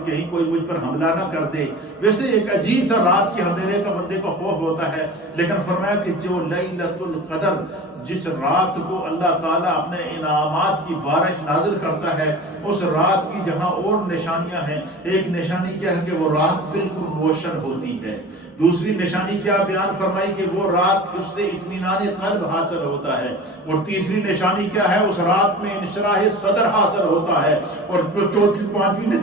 کہیں کوئی مجھ پر حملہ نہ کر دے، ویسے ایک عجیب سا رات کے اندھیرے کا بندے کو خوف ہوتا ہے۔ لیکن فرمایا کہ جو لیلۃ القدر، جس رات کو اللہ تعالیٰ اپنے انعامات کی بارش نازل کرتا ہے، اس رات کی جہاں اور نشانیاں ہیں، ایک نشانی کیا ہے کہ وہ رات بالکل روشن ہوتی ہے، دوسری نشانی کیا بیان فرمائی کہ وہ رات اس سے اطمینان قلب حاصل ہوتا ہے، اور تیسری نشانی کیا ہے؟ اس رات میں انشراح صدر حاصل ہوتا ہے، اور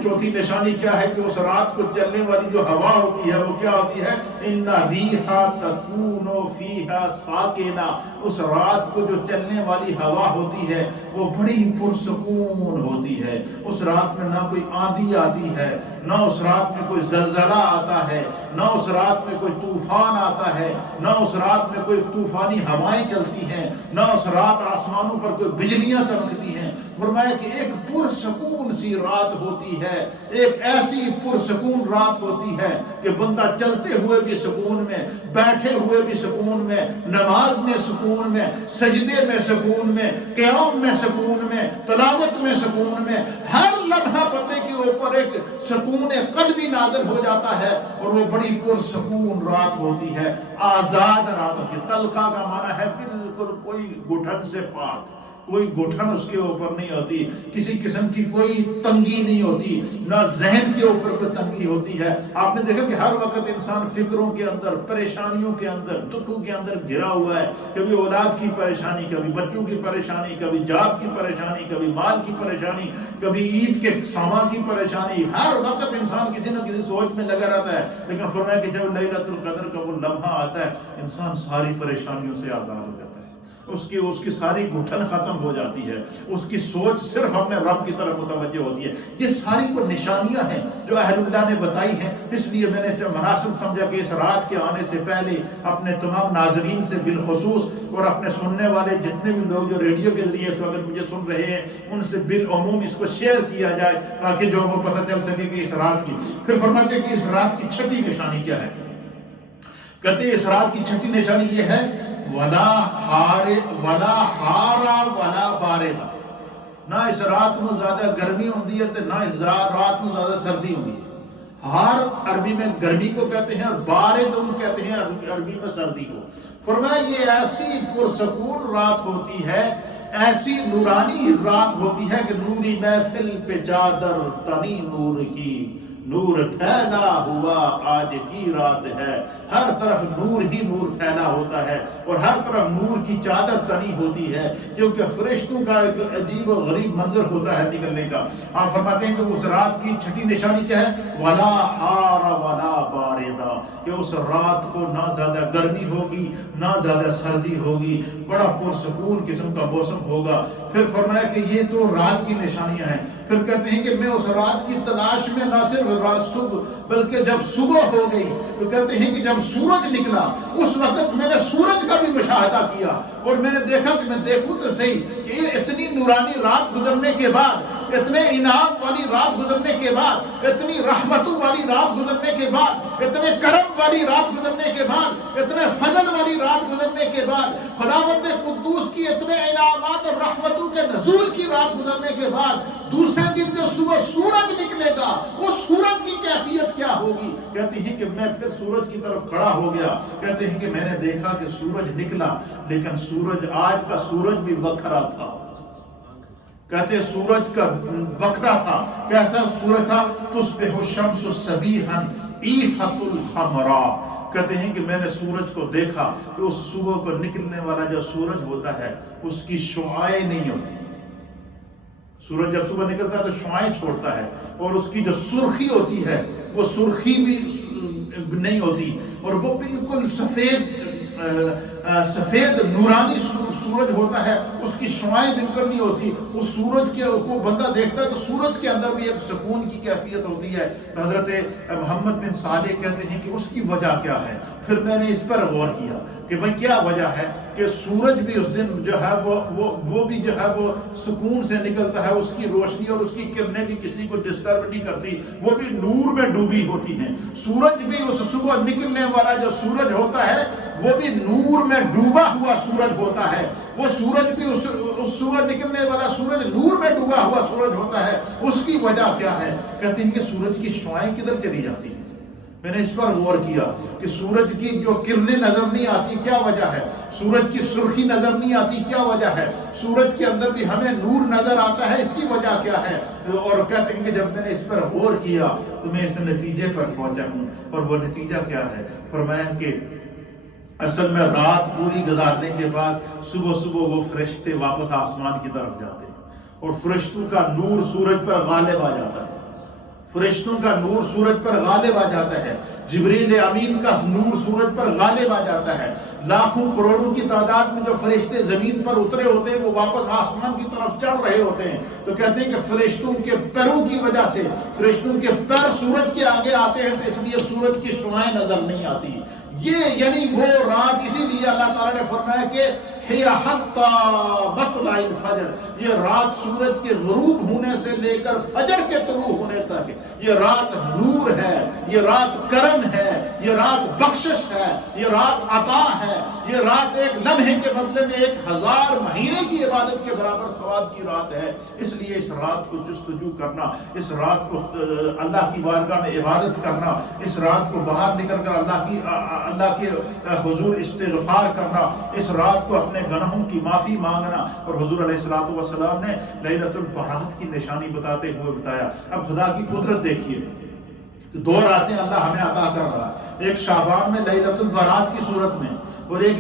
چوتھی نشانی کیا ہے کہ اس رات کو چلنے والی جو ہوا ہوتی ہے وہ کیا ہوتی ہے؟ ان ریحا تکون فیہا ساکنا، اس رات کو جو چلنے والی ہوا ہوتی ہے وہ بڑی پرسکون ہوتی ہے. اس رات میں نہ کوئی آندھی آتی ہے، نہ اس رات میں کوئی زلزلہ آتا ہے، نہ اس رات میں کوئی طوفان آتا ہے، نہ اس رات میں کوئی طوفانی ہوائیں چلتی ہیں، نہ اس رات آسمانوں پر کوئی بجلیاں چمکتی ہیں. فرمایا کہ ایک پرسکون سی رات ہوتی ہے، ایک ایسی پرسکون رات ہوتی ہے کہ بندہ چلتے ہوئے بھی سکون میں، بیٹھے ہوئے بھی سکون میں، نماز میں سکون میں، سجدے میں سکون میں، قیام میں سکون میں، تلاوت میں سکون میں، ہر لمحہ بندے کے اوپر ایک سکون قلبی نازل ہو جاتا ہے، اور وہ بڑی پرسکون رات ہوتی ہے، آزاد رات ہوتی ہے. تلقا کا معنی ہے بالکل کوئی گھٹن سے پاک، کوئی گھٹن اس کے اوپر نہیں ہوتی، کسی قسم کی کوئی تنگی نہیں ہوتی، نہ ذہن کے اوپر کوئی تنگی ہوتی ہے. آپ نے دیکھا کہ ہر وقت انسان فکروں کے اندر، پریشانیوں کے اندر، دکھوں کے اندر گھرا ہوا ہے. کبھی اولاد کی پریشانی، کبھی بچوں کی پریشانی، کبھی جاب کی پریشانی، کبھی مال کی پریشانی، کبھی عید کے سامان کی پریشانی. ہر وقت انسان کسی نہ کسی سوچ میں لگا رہتا ہے. لیکن فرمایا کہ جب لیلۃ القدر کا وہ لمحہ آتا ہے، انسان ساری پریشانیوں سے آزاد ہو جاتا ہے، اس کی ساری گھٹن ختم ہو جاتی ہے، اس کی سوچ صرف اپنے رب کی طرف متوجہ ہوتی ہے. یہ ساری وہ نشانیاں ہیں جو اہل اللہ نے بتائی ہیں. اس لیے میں نے مناسب سمجھا کہ اس رات کے آنے سے پہلے اپنے تمام ناظرین سے بالخصوص، اور اپنے سننے والے جتنے بھی لوگ جو ریڈیو کے ذریعے اس وقت مجھے سن رہے ہیں، ان سے بالعموم اس کو شیئر کیا جائے تاکہ جو وہ پتہ چل سکے کہ اس رات کی. پھر فرماتے ہیں کہ اس رات کی چھٹی نشانی کیا ہے. کہتے ہیں اس رات کی چھٹی نشانی یہ ہے، ولا حارا ولا باردہ. نہ اس رات میں زیادہ گرمی ہوتی ہے نہ اس رات میں زیادہ سردی ہوتی ہے. ہار عربی میں گرمی کو کہتے ہیں، اور بارد کہتے ہیں عربی میں سردی کو. فرمایا یہ ایسی پرسکون رات ہوتی ہے، ایسی نورانی رات ہوتی ہے کہ نوری محفل پہ چادر تنی نور کی، نور پھیلا ہوا آج کی رات ہے. ہر طرف نور ہی نور پھیلا ہوتا ہے، اور ہر طرف نور کی چادر تنی ہوتی ہے، کیونکہ فرشتوں کا ایک عجیب و غریب منظر ہوتا ہے نکلنے کا. آپ فرماتے ہیں کہ اس رات کی چھٹی نشانی کیا ہے، ولا حار ولا باردہ، کہ اس رات کو نہ زیادہ گرمی ہوگی نہ زیادہ سردی ہوگی، بڑا پرسکون قسم کا موسم ہوگا. پھر فرمایا کہ یہ تو رات کی نشانیاں ہیں. پھر کہتے ہیں کہ میں اس رات کی تلاش میں نہ صرف رات صبح بلکہ جب صبح ہو گئی تو کہتے ہیں کہ جب سورج نکلا اس وقت میں نے سورج کا بھی مشاہدہ کیا، اور میں نے دیکھا کہ میں دیکھوں تو صحیح کہ یہ اتنی نورانی رات گزرنے کے بعد، اتنے انعام والی رات گزرنے کے بعد، اتنی رحمتوں والی رات گزرنے کے بعد، اتنے کرم والی رات گزرنے کے بعد، اتنے فضل والی رات گزرنے کے بعد، خداوند قدوس کی اتنے انعامات اور رحمتوں کے نزول کی رات گزرنے کے بعد دوسرے دن جو صبح سورج نکلے گا وہ سورج کی کیفیت کیا ہوگی. کہتے ہیں کہ میں پھر سورج کی طرف کھڑا ہو گیا. کہتے ہیں کہ میں نے دیکھا کہ سورج نکلا، لیکن سورج آج کا سورج بھی وکھرا تھا. کہتے ہیں سورج کا وکھرا تھا. کیسا سورج تھا، تصبح الشمس صبیحا عیفۃ الحمراء. کہتے ہیں کہ میں نے سورج کو دیکھا کہ اس صبح کو نکلنے والا جو سورج ہوتا ہے اس کی شعاعیں نہیں ہوتی. سورج جب صبح نکلتا ہے تو شعاعیں چھوڑتا ہے، اور اس کی جو سرخی ہوتی ہے وہ سرخی بھی نہیں ہوتی، اور وہ بالکل سفید نورانی سورج ہوتا ہے، اس کی شعاعیں بالکل نہیں ہوتی. اس سورج کے کو بندہ دیکھتا ہے تو سورج کے اندر بھی ایک سکون کی کیفیت ہوتی ہے. حضرت محمد بن صالح کہتے ہیں کہ اس کی وجہ کیا ہے. پھر میں نے اس پر غور کیا کہ بھئی کیا وجہ ہے کہ سورج بھی اس دن جو ہے وہ بھی جو ہے وہ سکون سے نکلتا ہے، اس کی روشنی اور اس کی کرنیں بھی کسی کو ڈسٹرب نہیں کرتی، وہ بھی نور میں ڈوبی ہوتی ہیں. سورج بھی اس صبح نکلنے والا جو سورج ہوتا ہے وہ بھی نور میں ڈوبا ہوا سورج ہوتا ہے. وہ سورج بھی اس صبح نکلنے والا سورج نور میں ڈوبا ہوا سورج ہوتا ہے. اس کی وجہ کیا ہے؟ کہتے ہیں کہ سورج کی شعاعیں کدھر چلی جاتی ہیں. میں نے اس پر غور کیا کہ سورج کی جو کرنیں نظر نہیں آتی کیا وجہ ہے، سورج کی سرخی نظر نہیں آتی کیا وجہ ہے، سورج کے اندر بھی ہمیں نور نظر آتا ہے، اس کی وجہ کیا ہے. اور کہتے ہیں کہ جب میں نے اس پر غور کیا تو میں اس نتیجے پر پہنچا ہوں. اور وہ نتیجہ کیا ہے؟ فرمایا کہ اصل میں رات پوری گزارنے کے بعد صبح صبح وہ فرشتے واپس آسمان کی طرف جاتے ہیں، اور فرشتوں کا نور سورج پر غالب آ جاتا ہے. فرشتوں کا نور سورج پر غالب آ جاتا ہے، جبریل امین کا نور سورج پر غالب آ جاتا ہے، لاکھوں کروڑوں کی تعداد میں جو فرشتے زمین پر اترے ہوتے ہیں وہ واپس آسمان کی طرف چڑھ رہے ہوتے ہیں، تو کہتے ہیں کہ فرشتوں کے پیروں کی وجہ سے، فرشتوں کے پیر سورج کے آگے آتے ہیں تو اس لیے سورج کی شعاعیں نظر نہیں آتی۔ یہ یعنی وہ رات، اسی لیے اللہ تعالیٰ نے فرمایا کہ ہی حتی مطلع الفجر، یہ رات سورج کے غروب ہونے سے لے کر فجر کے طلوع ہونے تک یہ رات نور ہے، یہ رات کرم ہے، یہ رات بخشش ہے، یہ رات عطا ہے، یہ رات ایک لمحے کے بدلے میں 1000 مہینے کی عبادت کے برابر ثواب کی رات ہے۔ اس لیے اس رات کو جستجو کرنا، اس رات کو اللہ کی بارگاہ میں عبادت کرنا، اس رات کو باہر نکل کر اللہ کے حضور استغفار کرنا، اس رات کو اپنے گناہوں کی معافی مانگنا، اور حضور علیہ الصلوۃ والسلام نے لیلۃ البرات کی نشانی بتاتے ہوئے بتایا۔ اب خدا کی قدرت دیکھیے، 2 راتیں اللہ ہمیں عطا کر رہا ہے، ایک شعبان میں لیلۃ البرات کی صورت میں، اور ایک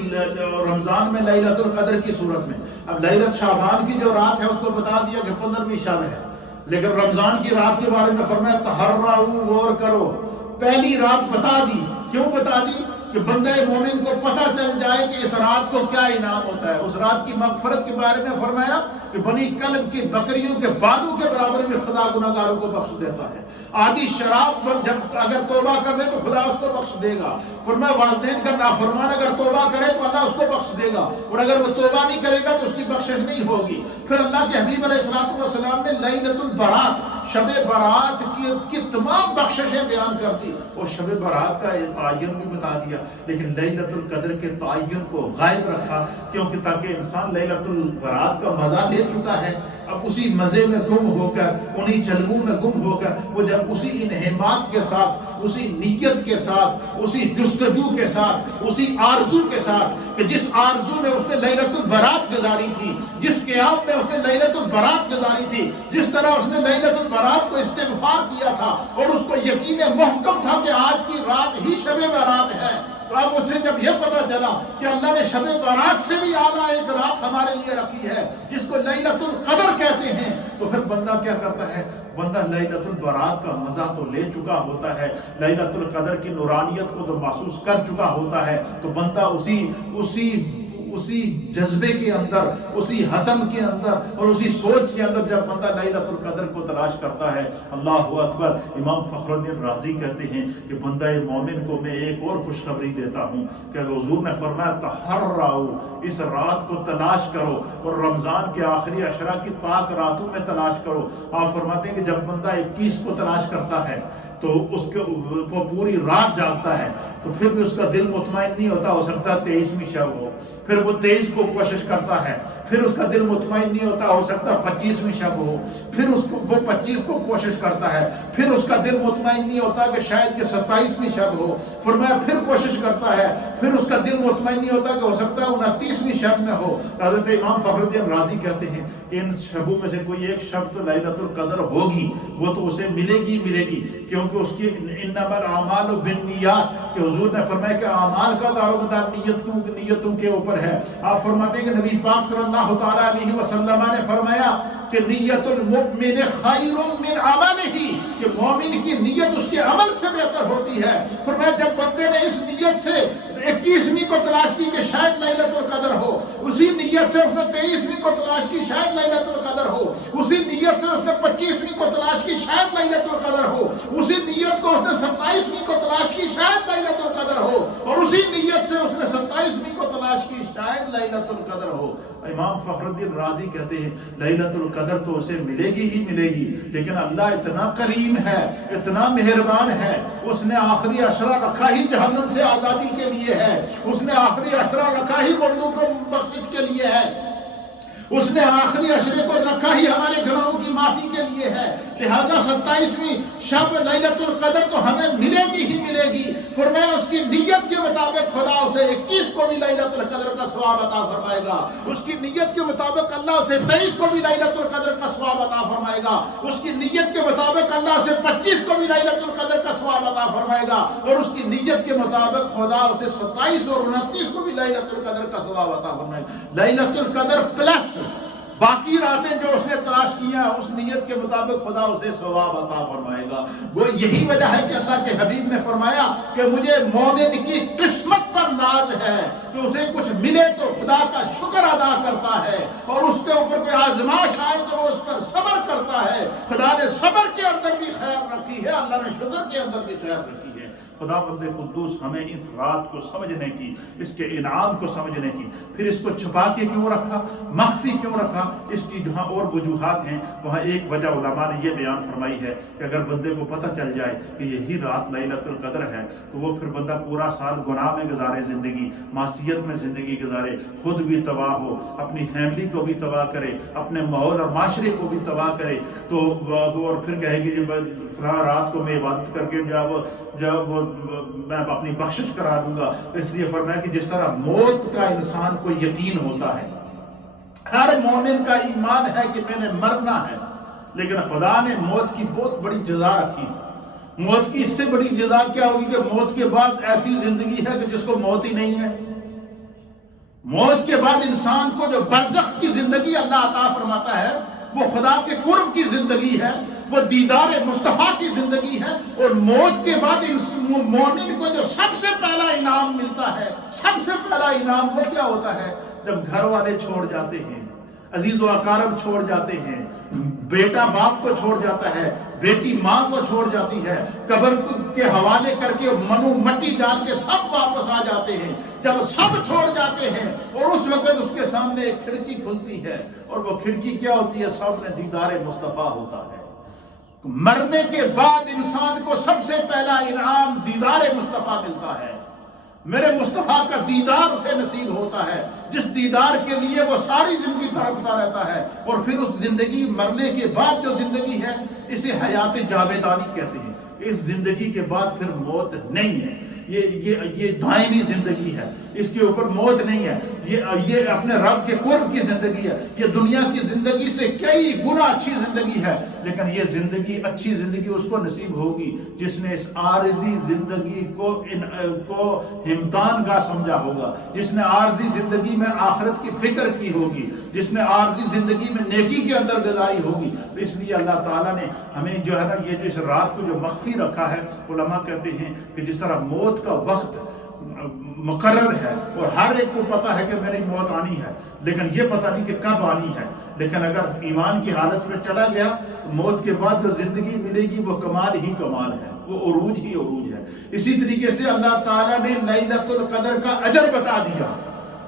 رمضان میں لیلۃ القدر کی صورت میں۔ اب لیلۃ شعبان کی جو رات ہے اس کو بتا دیا کہ 15ویں شب ہے، لیکن رمضان کی رات کے بارے میں فرمایا تحرّوا، غور کرو، پہلی رات بتا دی۔ کیوں بتا دی؟ کہ بندہ مومن کو پتہ چل جائے کہ اس رات کو کیا انعام ہوتا ہے۔ اس رات کی مغفرت کے بارے میں فرمایا کہ بنی کلب کی بکریوں کے بادوں کے برابر میں خدا گناہگاروں کو بخش دیتا ہے۔ آدھی شراب جب اگر توبہ کر دے تو خدا اس کو بخش دے گا۔ فرمایا والدین کا نافرمان اگر توبہ کرے تو اللہ اس کو بخش دے گا، اور اگر وہ توبہ نہیں کرے گا تو اس کی بخشش نہیں ہوگی۔ پھر اللہ کے حبیب علیہ الصلوۃ والسلام نے لیلۃ البرات، شب برات کی تمام بخششیں بیان کر دی، اور شب برات کا تعین بھی بتا دیا، لیکن لیلۃ القدر کے تعین کو غائب رکھا، کیونکہ تاکہ انسان لیلۃ البرات کا مزہ لے چکا ہے، اب اسی مزے میں گم ہو کر، انہی جلووں میں گم ہو کر، وہ جب اسی انہماک کے ساتھ، اسی نیت کے ساتھ، اسی جستجو کے ساتھ، اسی آرزو کے ساتھ، کہ جس آرزو میں اس نے لیلۃ البرات گزاری تھی، جس قیام میں اس نے لیلۃ البرات گزاری تھی، جس طرح اس نے لیلۃ البرات کو استغفار کیا تھا، اور اس کو یقین محکم تھا کہ آج کی رات ہی شب برات ہے، تو اب اسے جب یہ پتا چلا کہ اللہ نے شب برات سے بھی اعلیٰ ایک رات ہمارے لیے رکھی ہے جس کو لیلۃ القدر کہتے ہیں، تو پھر بندہ کیا کرتا ہے؟ بندہ لیلۃ البرات کا مزہ تو لے چکا ہوتا ہے، لیلۃ القدر کی نورانیت کو تو محسوس کر چکا ہوتا ہے، تو بندہ اسی جذبے کے اندر، اسی حتم کے اندر اور اسی سوچ کے اندر جب بندہ لیلۃ القدر کو تلاش کرتا ہے، اللہ اکبر۔ امام فخر الدین رازی کہتے ہیں کہ بندہ مومن کو میں ایک اور خوشخبری دیتا ہوں کہ حضور نے فرمایا تحرّوا، اس رات کو تلاش کرو، اور رمضان کے آخری عشرہ کی پاک راتوں میں تلاش کرو۔ آپ فرماتے ہیں کہ جب بندہ 21 کو تلاش کرتا ہے تو اس کو وہ پوری رات جاگتا ہے، تو پھر بھی اس کا دل مطمئن نہیں ہوتا، ہو سکتا ہے 23ویں شب ہو، پھر وہ 23 کو کوشش کرتا ہے، پھر اس کا دل مطمئن نہیں ہوتا، ہو سکتا ہے 25ویں شب ہو، پھر وہ 25 کو کوشش کرتا ہے، پھر اس کا دل مطمئن نہیں ہوتا کہ شاید کہ 27ویں شب ہو، فرمایا پھر کوشش کرتا ہے، پھر اس کا دل مطمئن نہیں ہوتا کہ ہو سکتا ہے 29ویں شب میں ہو۔ حضرت امام فخر الدین رازی کہتے ہیں کہ ان شبوں میں سے کوئی ایک شب تو لیلۃ القدر ہوگی، وہ تو اسے ملے گی کیونکہ اس کی انما الاعمال بالنیات، کہ حضور نے فرمایا کہ اعمال کا دار و مدار نیتوں کے اوپر ہے۔ آپ فرماتے ہیں کہ نبی پاک صلی اللہ تعالیٰ علیہ وسلم نے فرمایا کہ نیت المؤمن خیر من عملہ، کہ مومن کی نیت اس کے عمل سے بہتر ہوتی ہے۔ فرمایا جب بندے نے اس نیت سے 21ویں کو تلاش کی کہ شاید لیلۃ القدر ہو، اسی نیت سے اس نے 23ویں کو تلاش کی شاید لیلۃ القدر ہو، اسی نیت سے اس نے 25ویں کو تلاش کی شاید لیلۃ القدر ہو، اسی نیت کو اس نے 27ویں کو تلاش کی شاید لیلۃ القدر ہو، اور اسی نیت سے اس نے 27ویں کو تلاش کی شاید لیلۃ القدر ہو۔ امام فخر الدین رازی کہتے ہیں لیلۃ القدر تو اسے ملے گی، لیکن اللہ اتنا کریم ہے، اتنا مہربان ہے، اس نے آخری عشرہ رکھا ہی جہنم سے آزادی کے لیے ہے، اس نے آخری عشرہ رکھا ہی بندوں کو بخشش کے لیے ہے، اس نے آخری عشرے کو رکھا ہی ہمارے گناہوں کی معافی کے لیے ہے، لہذا 27ویں شب لیلۃ القدر تو ہمیں ملے گی۔ فرمایا اس کی نیت کے مطابق خدا اسے 21 کو بھی لیلۃ القدر کا ثواب عطا فرمائے گا، اس کی نیت کے مطابق اللہ اسے 23 کو بھی لیلۃ القدر کا ثواب عطا فرمائے گا، اس کی نیت کے مطابق اللہ اسے 25 کو بھی لیلۃ القدر کا ثواب عطا فرمائے گا، اور اس کی نیت کے مطابق خدا اسے 27 اور 29 کو بھی لیلۃ القدر کا ثواب عطا فرمائے گا۔ لیلۃ القدر پلس باقی راتیں جو اس نے تلاش کیا اس نیت کے مطابق خدا اسے ثواب عطا فرمائے گا۔ وہ یہی وجہ ہے کہ اللہ کے حبیب نے فرمایا کہ مجھے مومن کی قسمت پر ناز ہے کہ اسے کچھ ملے تو خدا کا شکر ادا کرتا ہے، اور اس کے اوپر کوئی آزمائش آئے تو وہ اس پر صبر کرتا ہے۔ خدا نے صبر کے اندر بھی خیر رکھی ہے، اللہ نے شکر کے اندر بھی خیر رکھی ہے۔ خدا بند قدوس ہمیں اس رات کو سمجھنے کی، اس کے انعام کو سمجھنے کی، پھر اس کو چھپا کے کیوں رکھا، مخفی کیوں رکھا، اس کی جہاں اور وجوہات ہیں وہاں ایک وجہ علماء نے یہ بیان فرمائی ہے کہ اگر بندے کو پتہ چل جائے کہ یہی رات لیلۃ القدر ہے تو وہ پھر بندہ پورا سال گناہ میں گزارے، زندگی معصیت میں زندگی گزارے، خود بھی تباہ ہو، اپنی فیملی کو بھی تباہ کرے، اپنے ماحول اور معاشرے کو بھی تباہ کرے، تو اور پھر کہے کہ فلاں رات کو میں عبادت کر کے جب میں اپنی بخشش کرا دوں گا۔ اس لیے فرمایا کہ جس طرح موت کا انسان کو یقین ہوتا ہے، ہر مومن کا ایمان ہے کہ میں نے مرنا ہے، لیکن خدا نے موت کی بہت بڑی جزا رکھی۔ موت کی اس سے بڑی جزا کیا ہوگی کہ موت کے بعد ایسی زندگی ہے کہ جس کو موت ہی نہیں ہے۔ موت کے بعد انسان کو جو برزخ کی زندگی اللہ عطا فرماتا ہے وہ خدا کے قرب کی زندگی ہے، وہ دیدار مصطفیٰ کی زندگی ہے۔ اور موت کے بعد مومن کو جو سب سے پہلا انعام ملتا ہے، سب سے پہلا انعام وہ کیا ہوتا ہے؟ جب گھر والے چھوڑ جاتے ہیں، عزیز و اقارب چھوڑ جاتے ہیں، بیٹا باپ کو چھوڑ جاتا ہے، بیٹی ماں کو چھوڑ جاتی ہے، قبر کے حوالے کر کے منو مٹی ڈال کے سب واپس آ جاتے ہیں۔ جب سب چھوڑ جاتے ہیں اور اس وقت اس کے سامنے ایک کھڑکی کھلتی ہے، اور وہ کھڑکی کیا ہوتی ہے؟ سامنے دیدار مصطفیٰ ہوتا ہے۔ مرنے کے بعد انسان کو سب سے پہلا انعام دیدار مصطفیٰ ملتا ہے۔ میرے مصطفیٰ کا دیدار اسے نصیب ہوتا ہے، جس دیدار کے لیے وہ ساری زندگی تڑپتا رہتا ہے۔ اور پھر اس زندگی، مرنے کے بعد جو زندگی ہے، اسے حیات جاویدانی کہتے ہیں۔ اس زندگی کے بعد پھر موت نہیں ہے، یہ دائمی زندگی ہے، اس کے اوپر موت نہیں ہے، یہ اپنے رب کے قرب کی زندگی ہے، یہ دنیا کی زندگی سے کئی گنا اچھی زندگی ہے۔ لیکن یہ زندگی، اچھی زندگی اس کو نصیب ہوگی جس نے اس عارضی زندگی کو امتحان گاہ سمجھا ہوگا، جس نے عارضی زندگی میں آخرت کی فکر کی ہوگی، جس نے عارضی زندگی میں نیکی کے اندر گزاری ہوگی۔ اس لیے اللہ تعالیٰ نے ہمیں جو ہے نا، یہ جو اس رات کو جو مخفی رکھا ہے، علماء کہتے ہیں کہ جس طرح موت کا وقت مقرر ہے اور ہر ایک کو پتا ہے کہ میری موت آنی ہے، لیکن یہ پتہ نہیں کہ کب آنی ہے، لیکن اگر ایمان کی حالت میں چلا گیا، موت کے بعد جو زندگی ملے گی وہ کمال ہی کمال ہے، وہ عروج ہی عروج ہے۔ اسی طریقے سے اللہ تعالیٰ نے لیلۃ القدر کا اجر بتا دیا،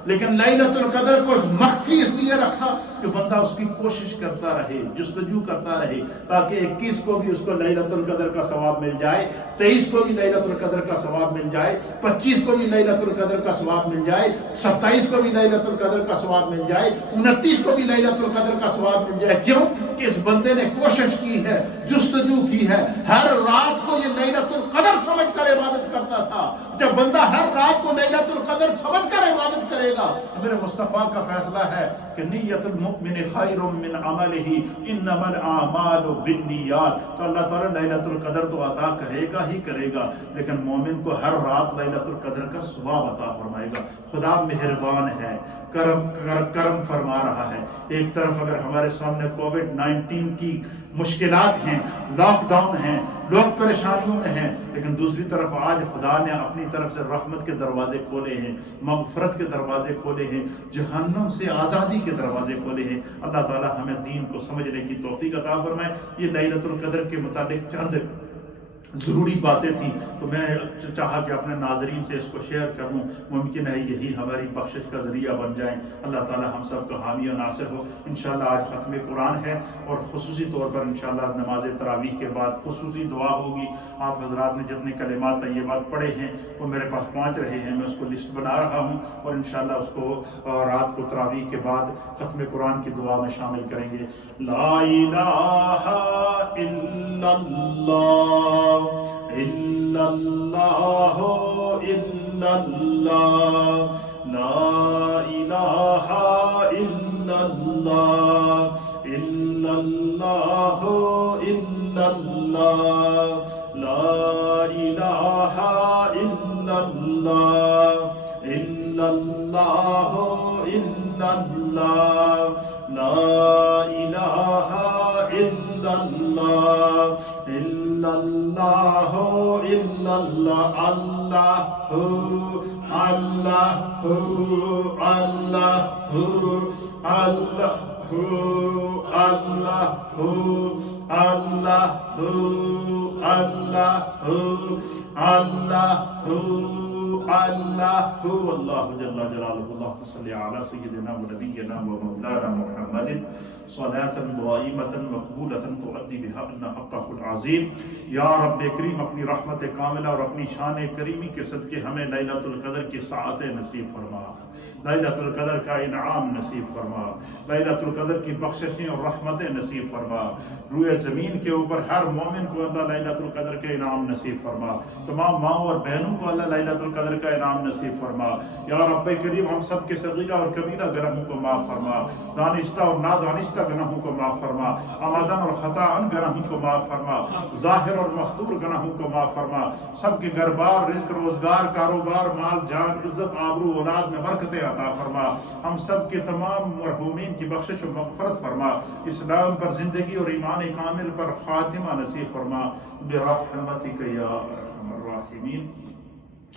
لیکن لیلۃ القدر کو مخفی اس لیے رکھا کہ بندہ اس کی کوشش کرتا رہے، جستجو کرتا رہے، تاکہ 21 کو بھی اس کو لیلۃ القدر کا ثواب مل جائے، 23 کو بھی لیلۃ القدر کا ثواب مل جائے، 25 کو بھی لیلۃ القدر کا ثواب مل جائے، 27 کو بھی لیلۃ القدر کا ثواب مل جائے، 29 کو بھی لیلۃ القدر کا ثواب مل جائے۔ کیوں کہ اس بندے نے کوشش کی ہے، جستجو کی ہے، ہر رات کو یہ لیلۃ القدر سمجھ کر عبادت کرتا تھا۔ جب بندہ ہر رات کو لیلۃ القدر سمجھ کر عبادت کرے گا، میرے مصطفیٰ کا فیصلہ ہے کہ نیت المؤمن خیر من عملہ انما الاعمال بالنیات۔ تو اللہ تعالیٰ لیلۃ القدر تو عطا کرے گا ہی کرے گا، لیکن مومن کو ہر رات لیلۃ القدر کا ثواب عطا فرمائے گا۔ خدا مہربان ہے، کرم فرما رہا ہے۔ ایک طرف اگر ہمارے سامنے کووڈ-19 کی مشکلات ہیں، لاک ڈاؤن ہیں، لوگ پریشانیوں میں ہیں، لیکن دوسری طرف آج خدا نے اپنی طرف سے رحمت کے دروازے کھولے ہیں، مغفرت کے دروازے کھولے ہیں، جہنم سے آزادی کے دروازے کھولے ہیں۔ اللہ تعالی ہمیں دین کو سمجھنے کی توفیق عطا فرمائے۔ یہ لیلۃ القدر کے متعلق چند ضروری باتیں تھیں تو میں چاہا کہ اپنے ناظرین سے اس کو شیئر کر لوں، ممکن ہے یہی ہماری بخشش کا ذریعہ بن جائیں۔ اللہ تعالی ہم سب کا حامی و ناصر ہو۔ انشاءاللہ آج ختم قرآن ہے اور خصوصی طور پر انشاءاللہ نماز تراویح کے بعد خصوصی دعا ہوگی۔ آپ حضرات نے جتنے کلمات طیبات پڑھے ہیں وہ میرے پاس پہنچ رہے ہیں، میں اس کو لسٹ بنا رہا ہوں اور انشاءاللہ اس کو رات کو تراویح کے بعد ختم قرآن کی دعا میں شامل کریں گے۔ لا الہ الا اللہ الا اللہ الا اللہ لا الہ الا اللہ الا اللہ الا اللہ لا الہ الا اللہ الا اللہ الا اللہ لا الہ الا اللہ الا اللہ الا اللہ اللہ اللہ اللہ اللہ اللہ اللہ اللہ اللہ اللہ جل جلالہ اللہم صلی علی سیدنا و نبینا و مولانا محمد صلاة دائمة مقبولة تؤدی بها ان حقہ العظیم. یا رب کریم اپنی رحمت کاملہ اور اپنی شان کریمی کے صدقے ہمیں لیلۃ القدر کی ساعت نصیب فرما، لیلۃ القدر کا انعام نصیب فرما، لیلۃ القدر کی بخششیں اور رحمتیں نصیب فرما. روئے زمین کے اوپر ہر مومن کو اللہ لیلۃ القدر کے انعام نصیب فرما، تمام ماؤں اور بہنوں کو اللہ لیلۃ القدر کا انعام نصیب فرما. یا رب کریم ہم سب کے صغیرہ اور کبیرہ گناہوں کو معاف فرما، دانستہ اور نادانستہ گناہوں کو معاف فرما، عمدن اور خطاً گناہوں کو معاف فرما، ظاہر اور مستور گناہوں کو معاف فرما. سب کے گھر بار، رزق، روزگار، کاروبار، مال، جان، عزت، آبرو، اولاد میں برکتیں عطا فرما. ہم سب کے تمام مرحومین کی بخشش و مغفرت فرما. اسلام پر زندگی اور ایمان کامل پر خاتمہ نصیب فرما برحمتک یا ارحم الراحمین.